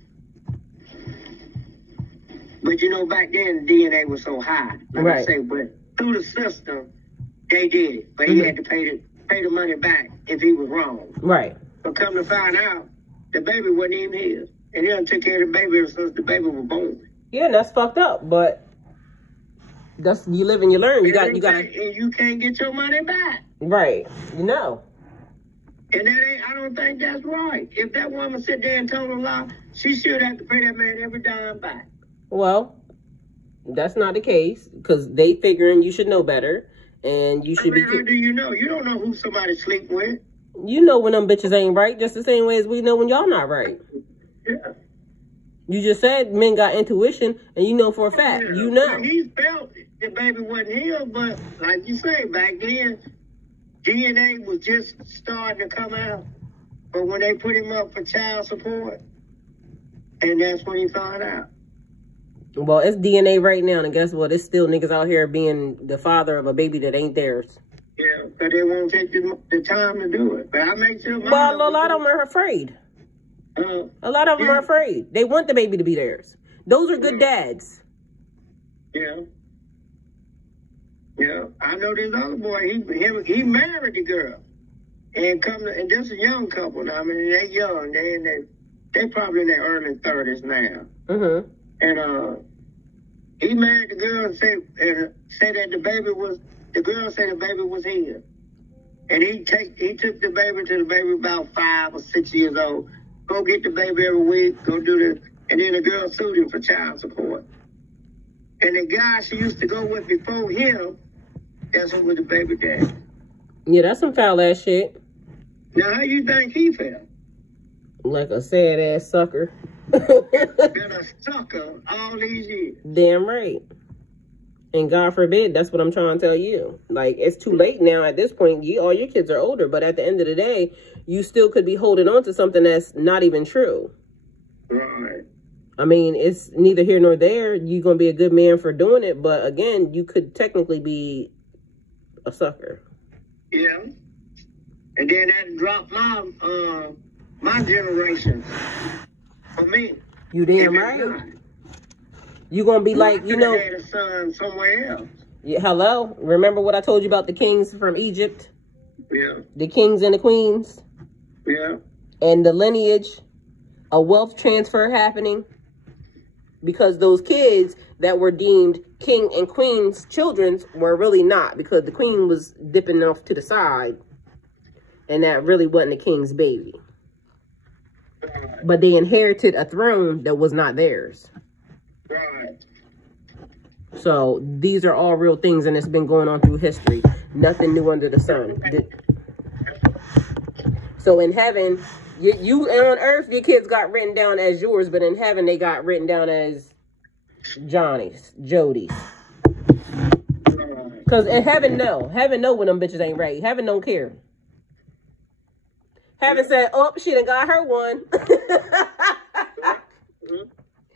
But back then the DNA was so high. Like right. I say, but through the system, they did it. But he had to pay the money back if he was wrong. Right. But come to find out, the baby wasn't even his. And he done took care of the baby since the baby was born. Yeah, and that's fucked up, but you live and you learn. You got and you can't get your money back. Right. And I don't think that's right. If that woman sit there and told a lie, she should have to pay that man every dime back. Well, that's not the case, because they figuring you should know better, and you should be. How do you know? You don't know who somebody sleep with. You know when them bitches ain't right, just the same way as we know when y'all not right. Yeah. You just said men got intuition, and you know for a fact. Yeah. You know. Well, he felt the baby wasn't his, but like you say, back then, DNA was just starting to come out. But when they put him up for child support, and that's when he found out. Well, it's DNA right now, and guess what? It's still niggas out here being the father of a baby that ain't theirs. Yeah, because they won't take the time to do it. But I make sure. Well, a lot of them are afraid. A lot of them are afraid. They want the baby to be theirs. Those are good dads. Yeah. Yeah. I know this other boy. He married the girl, and this is a young couple now. I mean, they young. They in their they probably in their early 30s now. Mm-hmm. And he married the girl and said that the girl said the baby was his. And he took the baby to the baby about 5 or 6 years old. Go get the baby every week, and then the girl sued him for child support. And the guy she used to go with before him, that's who was the baby dad. Yeah, that's some foul ass shit. Now, how you think he felt? Like a sad ass sucker. Been a sucker all these years. Damn right. And God forbid, that's what I'm trying to tell you. Like, it's too late now at this point. All your kids are older, but at the end of the day, you still could be holding on to something that's not even true. Right. I mean, it's neither here nor there. You're going to be a good man for doing it, but again, you could technically be a sucker. Yeah. And then that dropped my generation for me. You damn right. You're going to be like, you know. Had a son somewhere else. Yeah, hello? Remember what I told you about the kings from Egypt? Yeah. The kings and the queens? Yeah. And the lineage, a wealth transfer happening? Because those kids that were deemed king and queen's children were really not. Because the queen was dipping off to the side. And that really wasn't the king's baby. But they inherited a throne that was not theirs. Right. So these are all real things, and it's been going on through history. Nothing new under the sun. So in heaven, you on earth, your kids got written down as yours, but in heaven, they got written down as Johnny's, Jody's. Because in heaven know when them bitches ain't right. Heaven don't care. Heaven said, oh, she done got her one.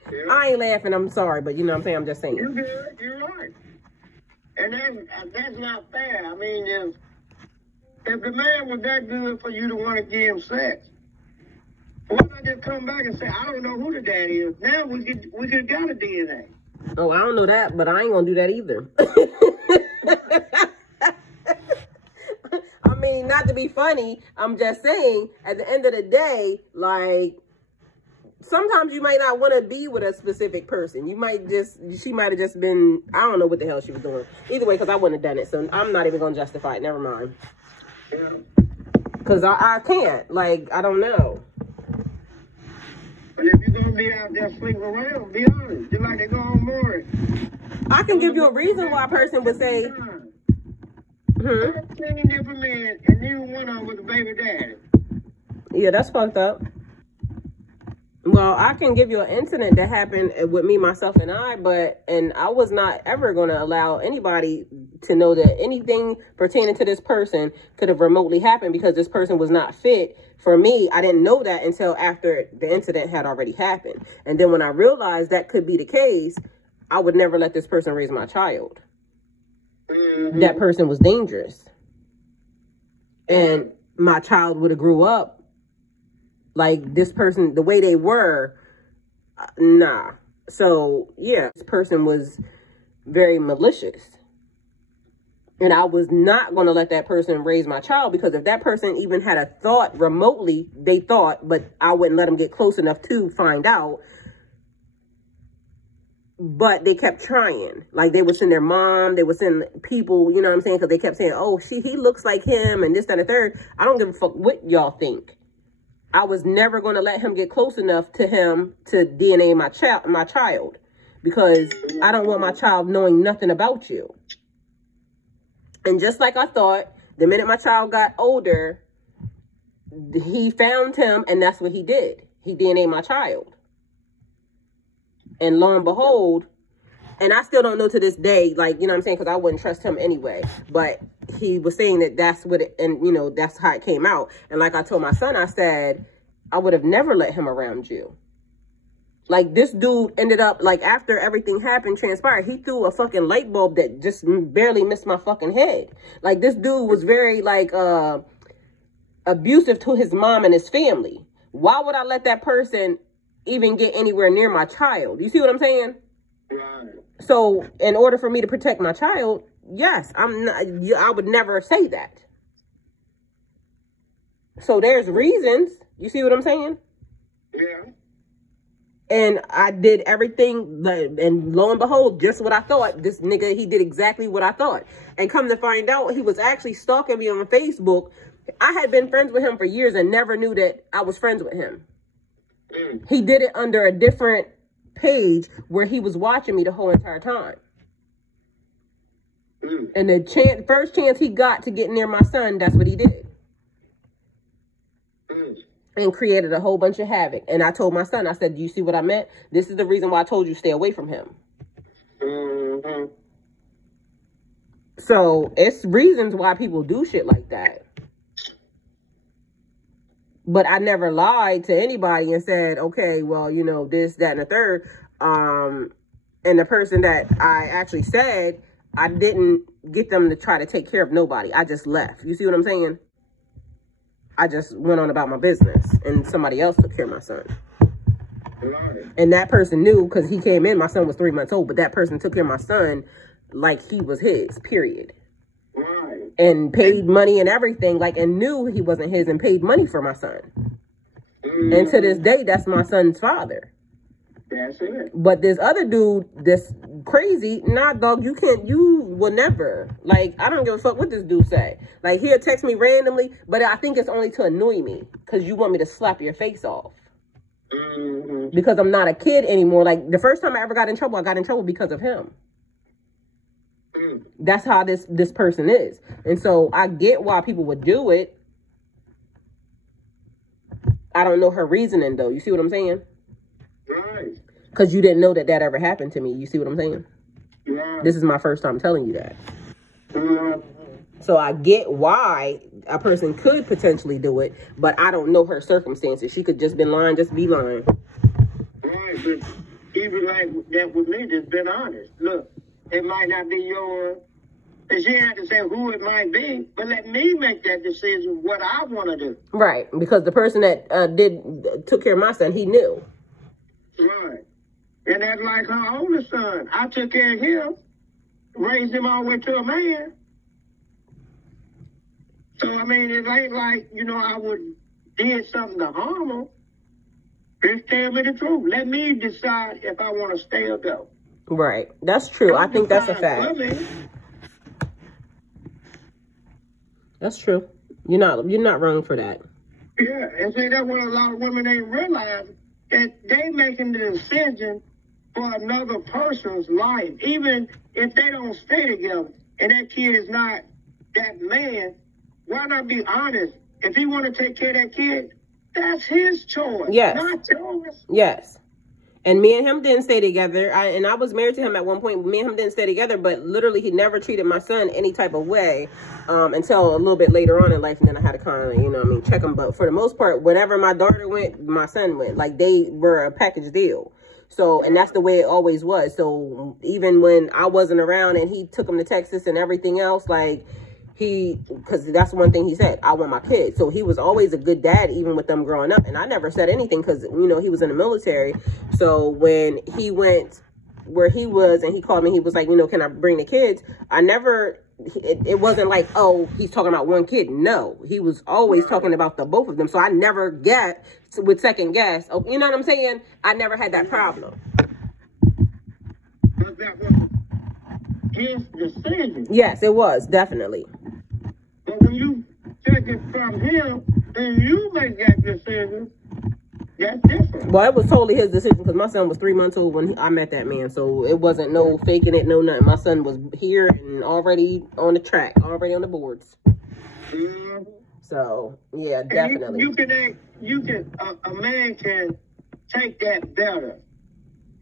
Yeah. I ain't laughing, I'm sorry, but you know what I'm saying? I'm just saying. You're good, you're right. And that's not fair. I mean, if the man was that good for you to want to give him sex, why not just come back and say, I don't know who the daddy is? Now we could got a DNA. Oh, I don't know that, but I ain't gonna do that either. I mean, not to be funny, I'm just saying, at the end of the day, like, sometimes you might not want to be with a specific person. She might have just been, I don't know what the hell she was doing. Either way, because I wouldn't have done it. So I'm not even going to justify it. Never mind. Because I can't. Like, I don't know. But if you're going to be out there sleeping around, be honest. Just like they go on board. I can give you a reason why a person would say, 13 different men, and neither one of them was a baby daddy. Yeah, that's fucked up. Well, I can give you an incident that happened with me, myself, and I was not ever going to allow anybody to know that anything pertaining to this person could have remotely happened because this person was not fit for me. I didn't know that until after the incident had already happened. And then when I realized that could be the case, I would never let this person raise my child. Mm-hmm. That person was dangerous. And my child would have grew up like this person, the way they were, nah. So, yeah, this person was very malicious. And I was not going to let that person raise my child because if that person even had a thought remotely, they thought, but I wouldn't let them get close enough to find out. But they kept trying. Like, they would send their mom, they would send people, you know what I'm saying? Because they kept saying, oh, he looks like him and this, that, and the third. I don't give a fuck what y'all think. I was never going to let him get close enough to him to DNA my child because I don't want my child knowing nothing about you. And just like I thought, the minute my child got older, he found him and that's what he did. He DNA'd my child. And lo and behold, and I still don't know to this day, like, you know what I'm saying? Because I wouldn't trust him anyway. But he was saying that that's what it, and, you know, that's how it came out. And like I told my son, I said, I would have never let him around you. Like, this dude ended up, like, after everything happened, transpired, he threw a fucking light bulb that just barely missed my fucking head. Like, this dude was very, like, abusive to his mom and his family. Why would I let that person even get anywhere near my child? You see what I'm saying? Right. So, in order for me to protect my child, yes, I would never say that. So, there's reasons. You see what I'm saying? Yeah. And I did everything, and lo and behold, just what I thought. This nigga, he did exactly what I thought. And come to find out, he was actually stalking me on Facebook. I had been friends with him for years and never knew that I was friends with him. He did it under a different page where he was watching me the whole entire time. And the first chance he got to get near my son, that's what he did. And created a whole bunch of havoc. And I told my son, I said, do you see what I meant? This is the reason why I told you stay away from him. So it's reasons why people do shit like that. But I never lied to anybody and said, okay, well, you know, this, that, and the third. And the person that I actually said, I didn't get them to try to take care of nobody. I just left. You see what I'm saying? I just went on about my business, and somebody else took care of my son. Right. And that person knew, because he came in, my son was 3 months old, but that person took care of my son like he was his, period. Right. And paid money and everything, like, and knew he wasn't his and paid money for my son. And to this day, that's my son's father. That's it. But this other dude that's crazy, nah, dog, you will never. Like, I don't give a fuck what this dude say. Like, he'll text me randomly, but I think it's only to annoy me, because you want me to slap your face off. Because I'm not a kid anymore. Like, the first time I ever got in trouble, I got in trouble because of him. That's how this person is. And so I get why people would do it. I don't know her reasoning, though. You see what I'm saying? Right. Because you didn't know that ever happened to me. You see what I'm saying? Yeah. This is my first time telling you that. Yeah. So I get why a person could potentially do it, but I don't know her circumstances. She could just be lying, Right, but even like that with me, just been honest. Look, it might not be yours. And she had to say who it might be, but let me make that decision what I want to do. Right, because the person that took care of my son, he knew. Right. And that's like her oldest son. I took care of him, raised him all the way to a man. So, I mean, it ain't like, you know, I would did something to harm him. Just tell me the truth. Let me decide if I want to stay or go. Right. That's true. I think that's a fact. That's true. You're not wrong for that. Yeah, and see, that's what a lot of women ain't realize, that they making the decision for another person's life. Even if they don't stay together and that kid is not that man, why not be honest? If he want to take care of that kid, that's his choice. Yes. Not yours. Yes. And me and him didn't stay together. I was married to him at one point. Me and him didn't stay together, but literally he never treated my son any type of way until a little bit later on in life. And then I had to kind of, you know what I mean, check him. But for the most part, whenever my daughter went, my son went. Like, they were a package deal. So, and that's the way it always was. So even when I wasn't around and he took him to Texas and everything else, like, because that's one thing he said, I want my kids. So he was always a good dad, even with them growing up. And I never said anything because, you know, he was in the military. So when he went where he was and he called me, he was like, you know, can I bring the kids? I never, it wasn't like, oh, he's talking about one kid. No, he was always talking about the both of them. So I never would second guess. Oh, you know what I'm saying? I never had that problem. But that was his decision. Yes, it was, definitely. But when you take it from him, and you make that decision, that's different. Well, it was totally his decision because my son was 3 months old when I met that man. So it wasn't no faking it, no nothing. My son was here and already on the track, already on the boards. Mm-hmm. So, yeah, definitely. A man can take that better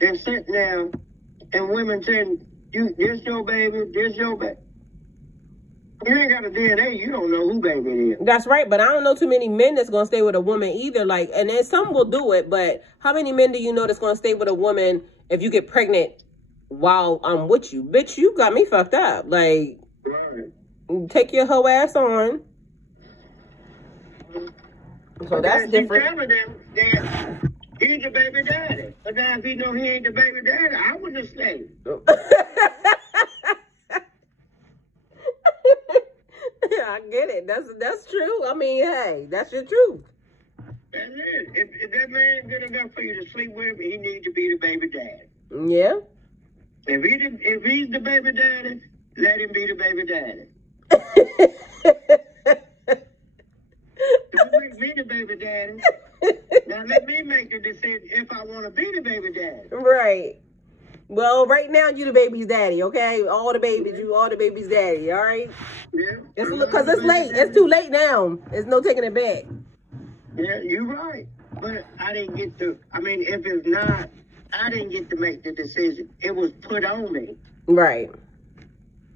than sitting there and women saying, this your baby, this your baby. You ain't got a DNA, you don't know who baby it is. That's right, but I don't know too many men that's going to stay with a woman either. Like, and then some will do it, but how many men do you know that's going to stay with a woman if you get pregnant while I'm with you? Bitch, you got me fucked up. Like, right. Take your hoe ass on. So that's different. Telling them that he's the baby daddy. But now if he know he ain't the baby daddy, I wouldn't have stayed. Yeah, I get it. That's true. I mean, hey, that's your truth. Yeah. That's it. If that man good enough for you to sleep with him, he needs to be the baby daddy. Yeah. If he's the baby daddy, let him be the baby daddy. Don't make me the baby daddy. Now let me make the decision if I want to be the baby daddy. Right. Well, right now you the baby's daddy, okay? All the babies, you all the baby's daddy, all right? Yeah. Because it's late. It's too late now. There's no taking it back. Yeah, you're right. But I didn't get to, if it's not, I didn't get to make the decision. It was put on me. Right.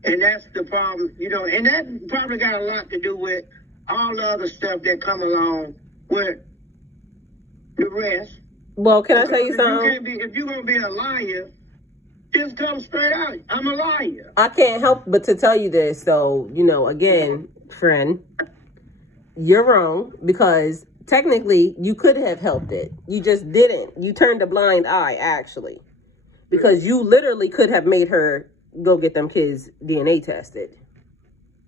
And that's the problem, and that probably got a lot to do with all the other stuff that come along with the rest. Well, can I tell you something? If you're going to be a liar, just come straight out. I'm a liar. I can't help but to tell you this. So, again, friend, you're wrong because technically you could have helped it. You just didn't. You turned a blind eye, actually, because you literally could have made her go get them kids DNA tested.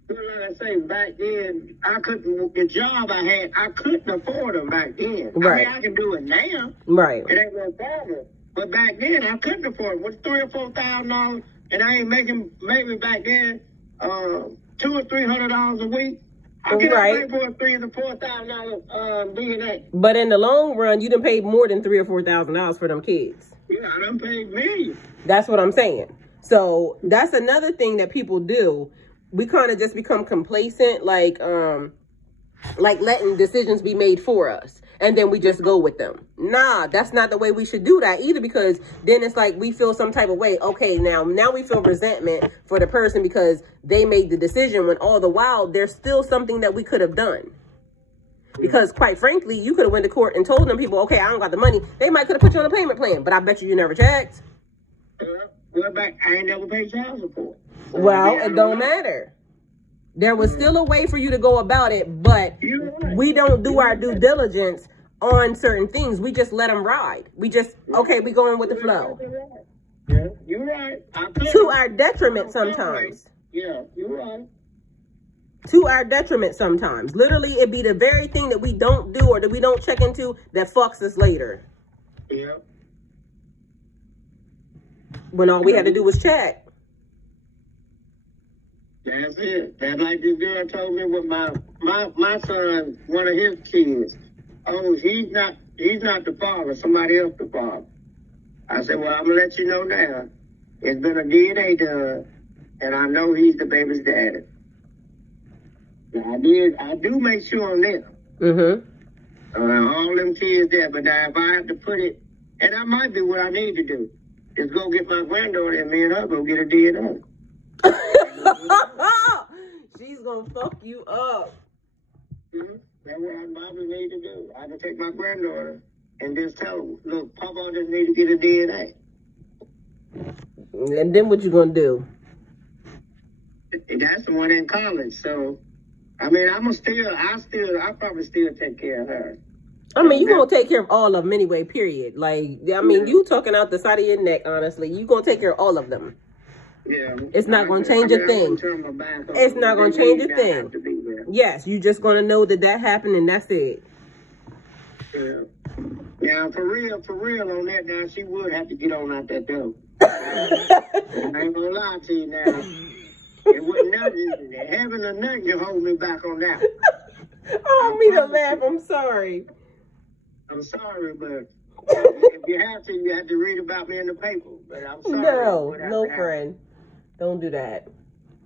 Like I say, back then, the job I had, I couldn't afford them back then. Right. I can do it now. Right. It ain't no problem. But back then, I couldn't afford it. With $3,000 or $4,000, and I ain't making, maybe back then, $200 or $300 a week. I get paid for a $3,000 or $4,000 DNA. But in the long run, you done paid more than $3,000 or $4,000 for them kids. Yeah, I done paid millions. That's what I'm saying. So that's another thing that people do. We kind of just become complacent, like letting decisions be made for us. And then we just go with them. Nah, that's not the way we should do that either, because then it's like we feel some type of way. Okay, now we feel resentment for the person because they made the decision when all the while there's still something that we could have done. Because quite frankly, you could have went to court and told them people, okay, I don't got the money. They might could have put you on a payment plan, but I bet you never checked. Well, back, I ain't never paid child support. So well, it don't matter. There was still a way for you to go about it, but we don't do our due diligence on certain things. We just let them ride. We just, okay, we going with the flow. Yeah, you're right. To our detriment sometimes. Yeah, you're right. To our detriment sometimes. Literally, it be the very thing that we don't do or that we don't check into that fucks us later. Yeah. When all we had to do was check. That's it. That's like this girl told me with my son, one of his kids. Oh, he's not the father, somebody else the father. I said, well, I'm gonna let you know now. It's been a DNA done, and I know he's the baby's daddy. I do make sure on them. Mm-hmm. All them kids there, but now if I have to put it, and that might be what I need to do, is go get my granddaughter and me and her go get a DNA. She's gonna fuck you up. Mm-hmm. That's what I probably need to do. I can take my granddaughter and just tell her, look, Papa just need to get a DNA. And then what you gonna do? That's the one in college, so I probably still take care of her. I mean, you gonna take care of all of them anyway, period. Like, I mean, you talking out the side of your neck, honestly. You gonna take care of all of them. Yeah. It's not gonna change a thing. It's not gonna change a thing. Yes, you just gonna know that happened and that's it. Yeah. Now, for real on that, now, she would have to get on out that door. I ain't gonna lie to you now. It wasn't nothing. Heaven or nothing can hold me back on that. Oh, me to laugh. I'm sorry. I'm sorry, but if you have to read about me in the paper. But I'm sorry. No, friend. Don't do that.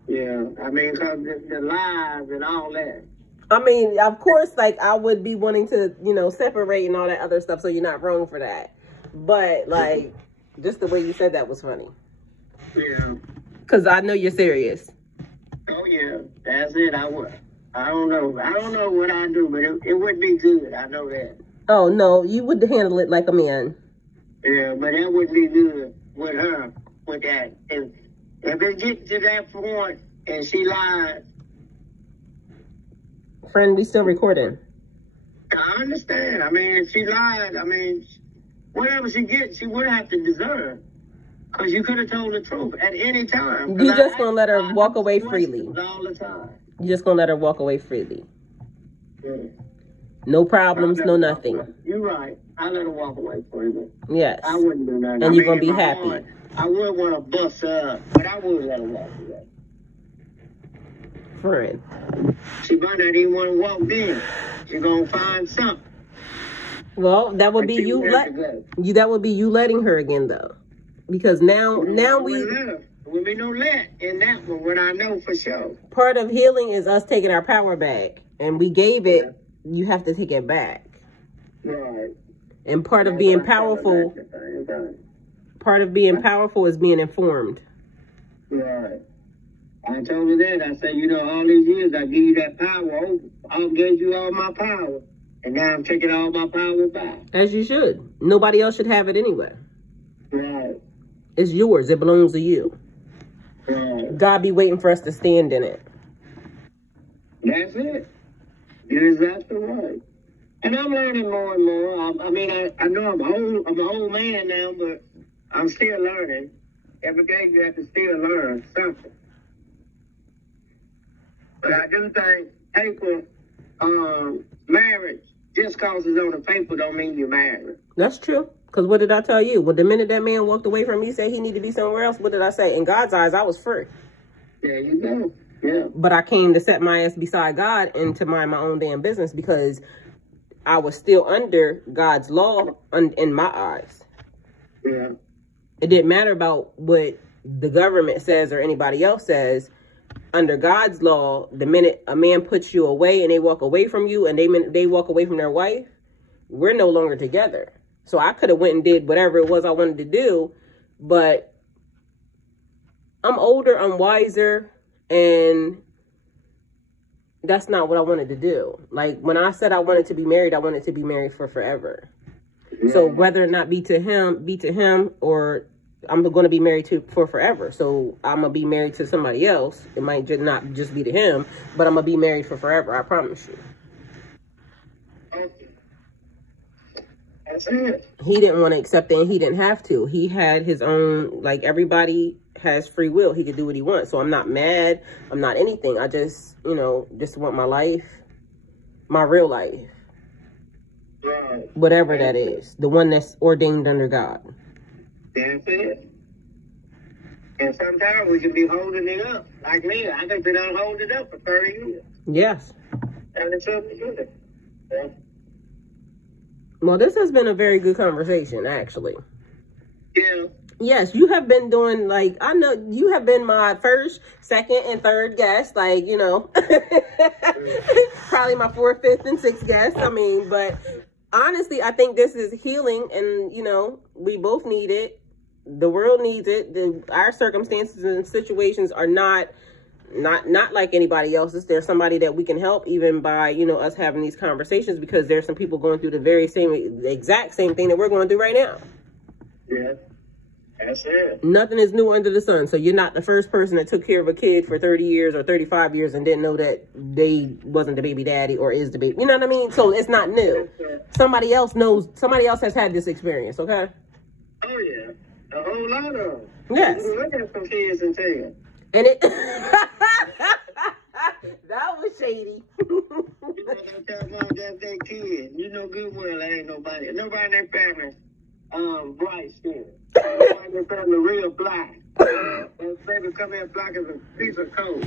Yeah, I mean, because the lies and all that. I mean, of course, like, I would be wanting to, separate and all that other stuff, so you're not wrong for that. But, like, just the way you said that was funny. Yeah. Because I know you're serious. Oh, yeah. That's it. I don't know what I do, but it would be good. I know that. Oh, no. You would handle it like a man. Yeah, but that would be good with her, with that. If it gets to that point and she lies. Friend, we still recording. I understand. I mean, if she lied, whatever she gets, she would have to deserve. Because you could have told the truth at any time. You just going to let her walk away freely. All the time. You just going to let her walk away freely. Yeah. No problems, no nothing. You're right. I let her walk away for you. Yes. I wouldn't do nothing. And you're going to be happy. I would want to bust her up, but I would let her walk away. Friend. She might not even want to walk in. She's going to find something. Well, that would be that would be you letting her again, though. Because now we... There will be no let in that one, what I know for sure. Part of healing is us taking our power back. And we gave it, you have to take it back. Right. And part of being powerful... Part of being powerful is being informed. Right. I told her that. I said, you know, all these years I give you that power. I gave you all my power. And now I'm taking all my power back. As you should. Nobody else should have it anyway. Right. It's yours. It belongs to you. Right. God be waiting for us to stand in it. That's it. You're exactly right. And I'm learning more and more. I mean, I know I'm an old man now, but I'm still learning. Every day you have to still learn something. But I do think paper, marriage, just cause it's on the paper don't mean you're married. That's true. Because what did I tell you? Well, the minute that man walked away from me, said he needed to be somewhere else, what did I say? In God's eyes, I was free. There you go. Yeah. But I came to set my ass beside God and to mind my own damn business because I was still under God's law in my eyes. Yeah. It didn't matter about what the government says or anybody else says. Under God's law, the minute a man puts you away and they walk away from you and they walk away from their wife, we're no longer together. So I could have went and did whatever it was I wanted to do, but I'm older, I'm wiser, and that's not what I wanted to do. Like, when I said I wanted to be married, I wanted to be married for forever. Yeah. So whether or not be to him, or I'm going to be married for forever. So I'm going to be married to somebody else. It might not just be to him, but I'm going to be married for forever. I promise you. That's it. He didn't want to accept it, and he didn't have to. He had his own, like, everybody has free will. He could do what he wants. So I'm not mad. I'm not anything. I just, just want my life, my real life. Right. Whatever that is. The one that's ordained under God. That's it. And sometimes we can be holding it up. Like me, I can be done holding it up for 30 years. Yes. And it's up to you. Yeah. Well, this has been a very good conversation, actually. Yeah. Yes, you have been doing, like, I know you have been my first, second, and third guest, like, probably my fourth, fifth, and sixth guest. I mean, but honestly, I think this is healing, and, we both need it. The world needs it. Our circumstances and situations are not like anybody else's. There's somebody that we can help even by, us having these conversations, because there's some people going through the exact same thing that we're going through right now. Yeah. That's it. Nothing is new under the sun. So you're not the first person that took care of a kid for 30 years or 35 years and didn't know that they wasn't the baby daddy or is the baby. You know what I mean? So it's not new. Somebody else knows. Somebody else has had this experience, okay? Oh, yeah. A whole lot of them. Yes. You look at some kids and tell you. And it... That was shady. That's their kid. You know good well there ain't nobody in their family bright skin. Nobody in their family real black. Those baby come in black as a piece of coal.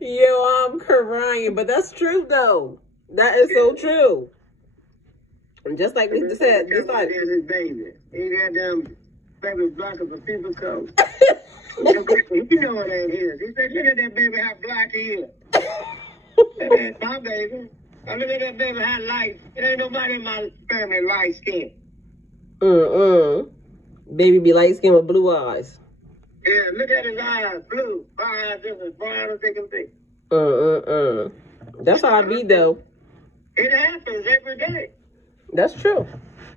Yo, I'm crying, but that's true though. That is so true. And just like Mr. said, his baby. He got them baby black as a piece of coal. You know what that is. He said, look at that baby how black he is. My baby. I look at that baby how light. It ain't nobody in my family light skin. Baby be light skin with blue eyes. Yeah, look at his eyes, blue. My eyes just as brown as they can be. That's how I be though. It happens every day. That's true.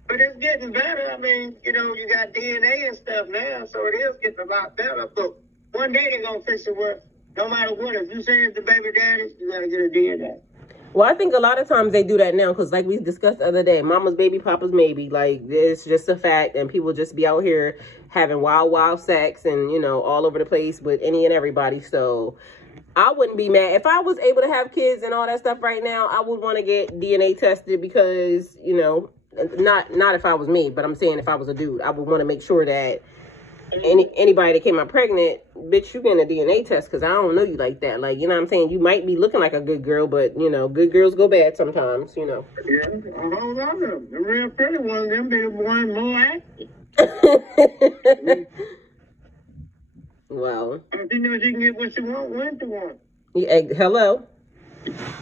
But it's getting better. I mean, you got DNA and stuff now, so it is getting a lot better. But one day they're going to fix it where no matter what, if you say it's the baby daddy, you got to get a DNA. Well, I think a lot of times they do that now because, like we discussed the other day, mama's baby, papa's maybe. Like, it's just a fact, and people just be out here having wild sex and, you know, all over the place with any and everybody. So I wouldn't be mad. If I was able to have kids and all that stuff right now, I would want to get DNA tested because, you know, not if I was me, but I'm saying if I was a dude, I would want to make sure that anybody that came out pregnant, bitch, you getting a DNA test because I don't know you like that. Like, you know what I'm saying? You might be looking like a good girl, but, you know, good girls go bad sometimes, you know. Yeah, a whole lot of them. The real pretty ones, them be the one more active. Well. You know, she can get what she want when she want. Yeah, hello.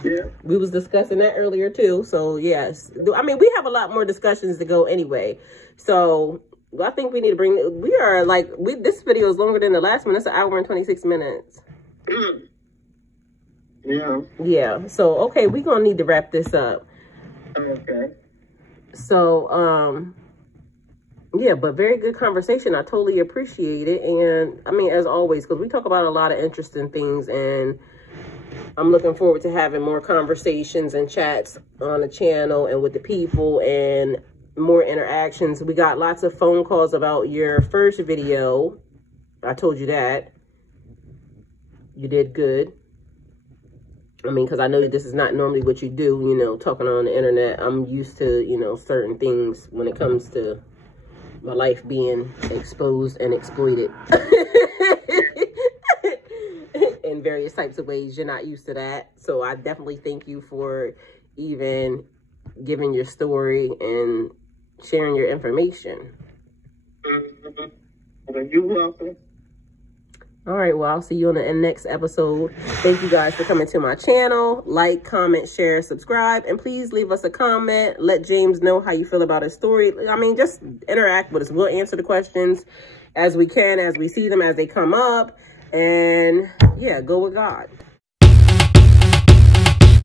Yeah. We was discussing that earlier, too. So, yes. I mean, we have a lot more discussions to go anyway. So I think we need to bring, we are like, this video is longer than the last one. It's 1 hour and 26 minutes. Yeah. Yeah. So, okay, we're going to need to wrap this up. Okay. So, yeah, but very good conversation. I totally appreciate it. And I mean, as always, because we talk about a lot of interesting things, and I'm looking forward to having more conversations and chats on the channel and with the people and more interactions. We got lots of phone calls about your first video. I told you that. You did good. I mean, because I know this is not normally what you do, you know, talking on the internet. I'm used to, you know, certain things when it comes to my life being exposed and exploited in various types of ways. You're not used to that. So I definitely thank you for even giving your story and sharing your information. You're welcome. All right, well, I'll see you on the next episode. Thank you guys for coming to my channel. Like, comment, share, subscribe, and please leave us a comment. Let James know how you feel about his story. I mean, just interact with us. We'll answer the questions as we can, as we see them, as they come up. And, yeah, go with God.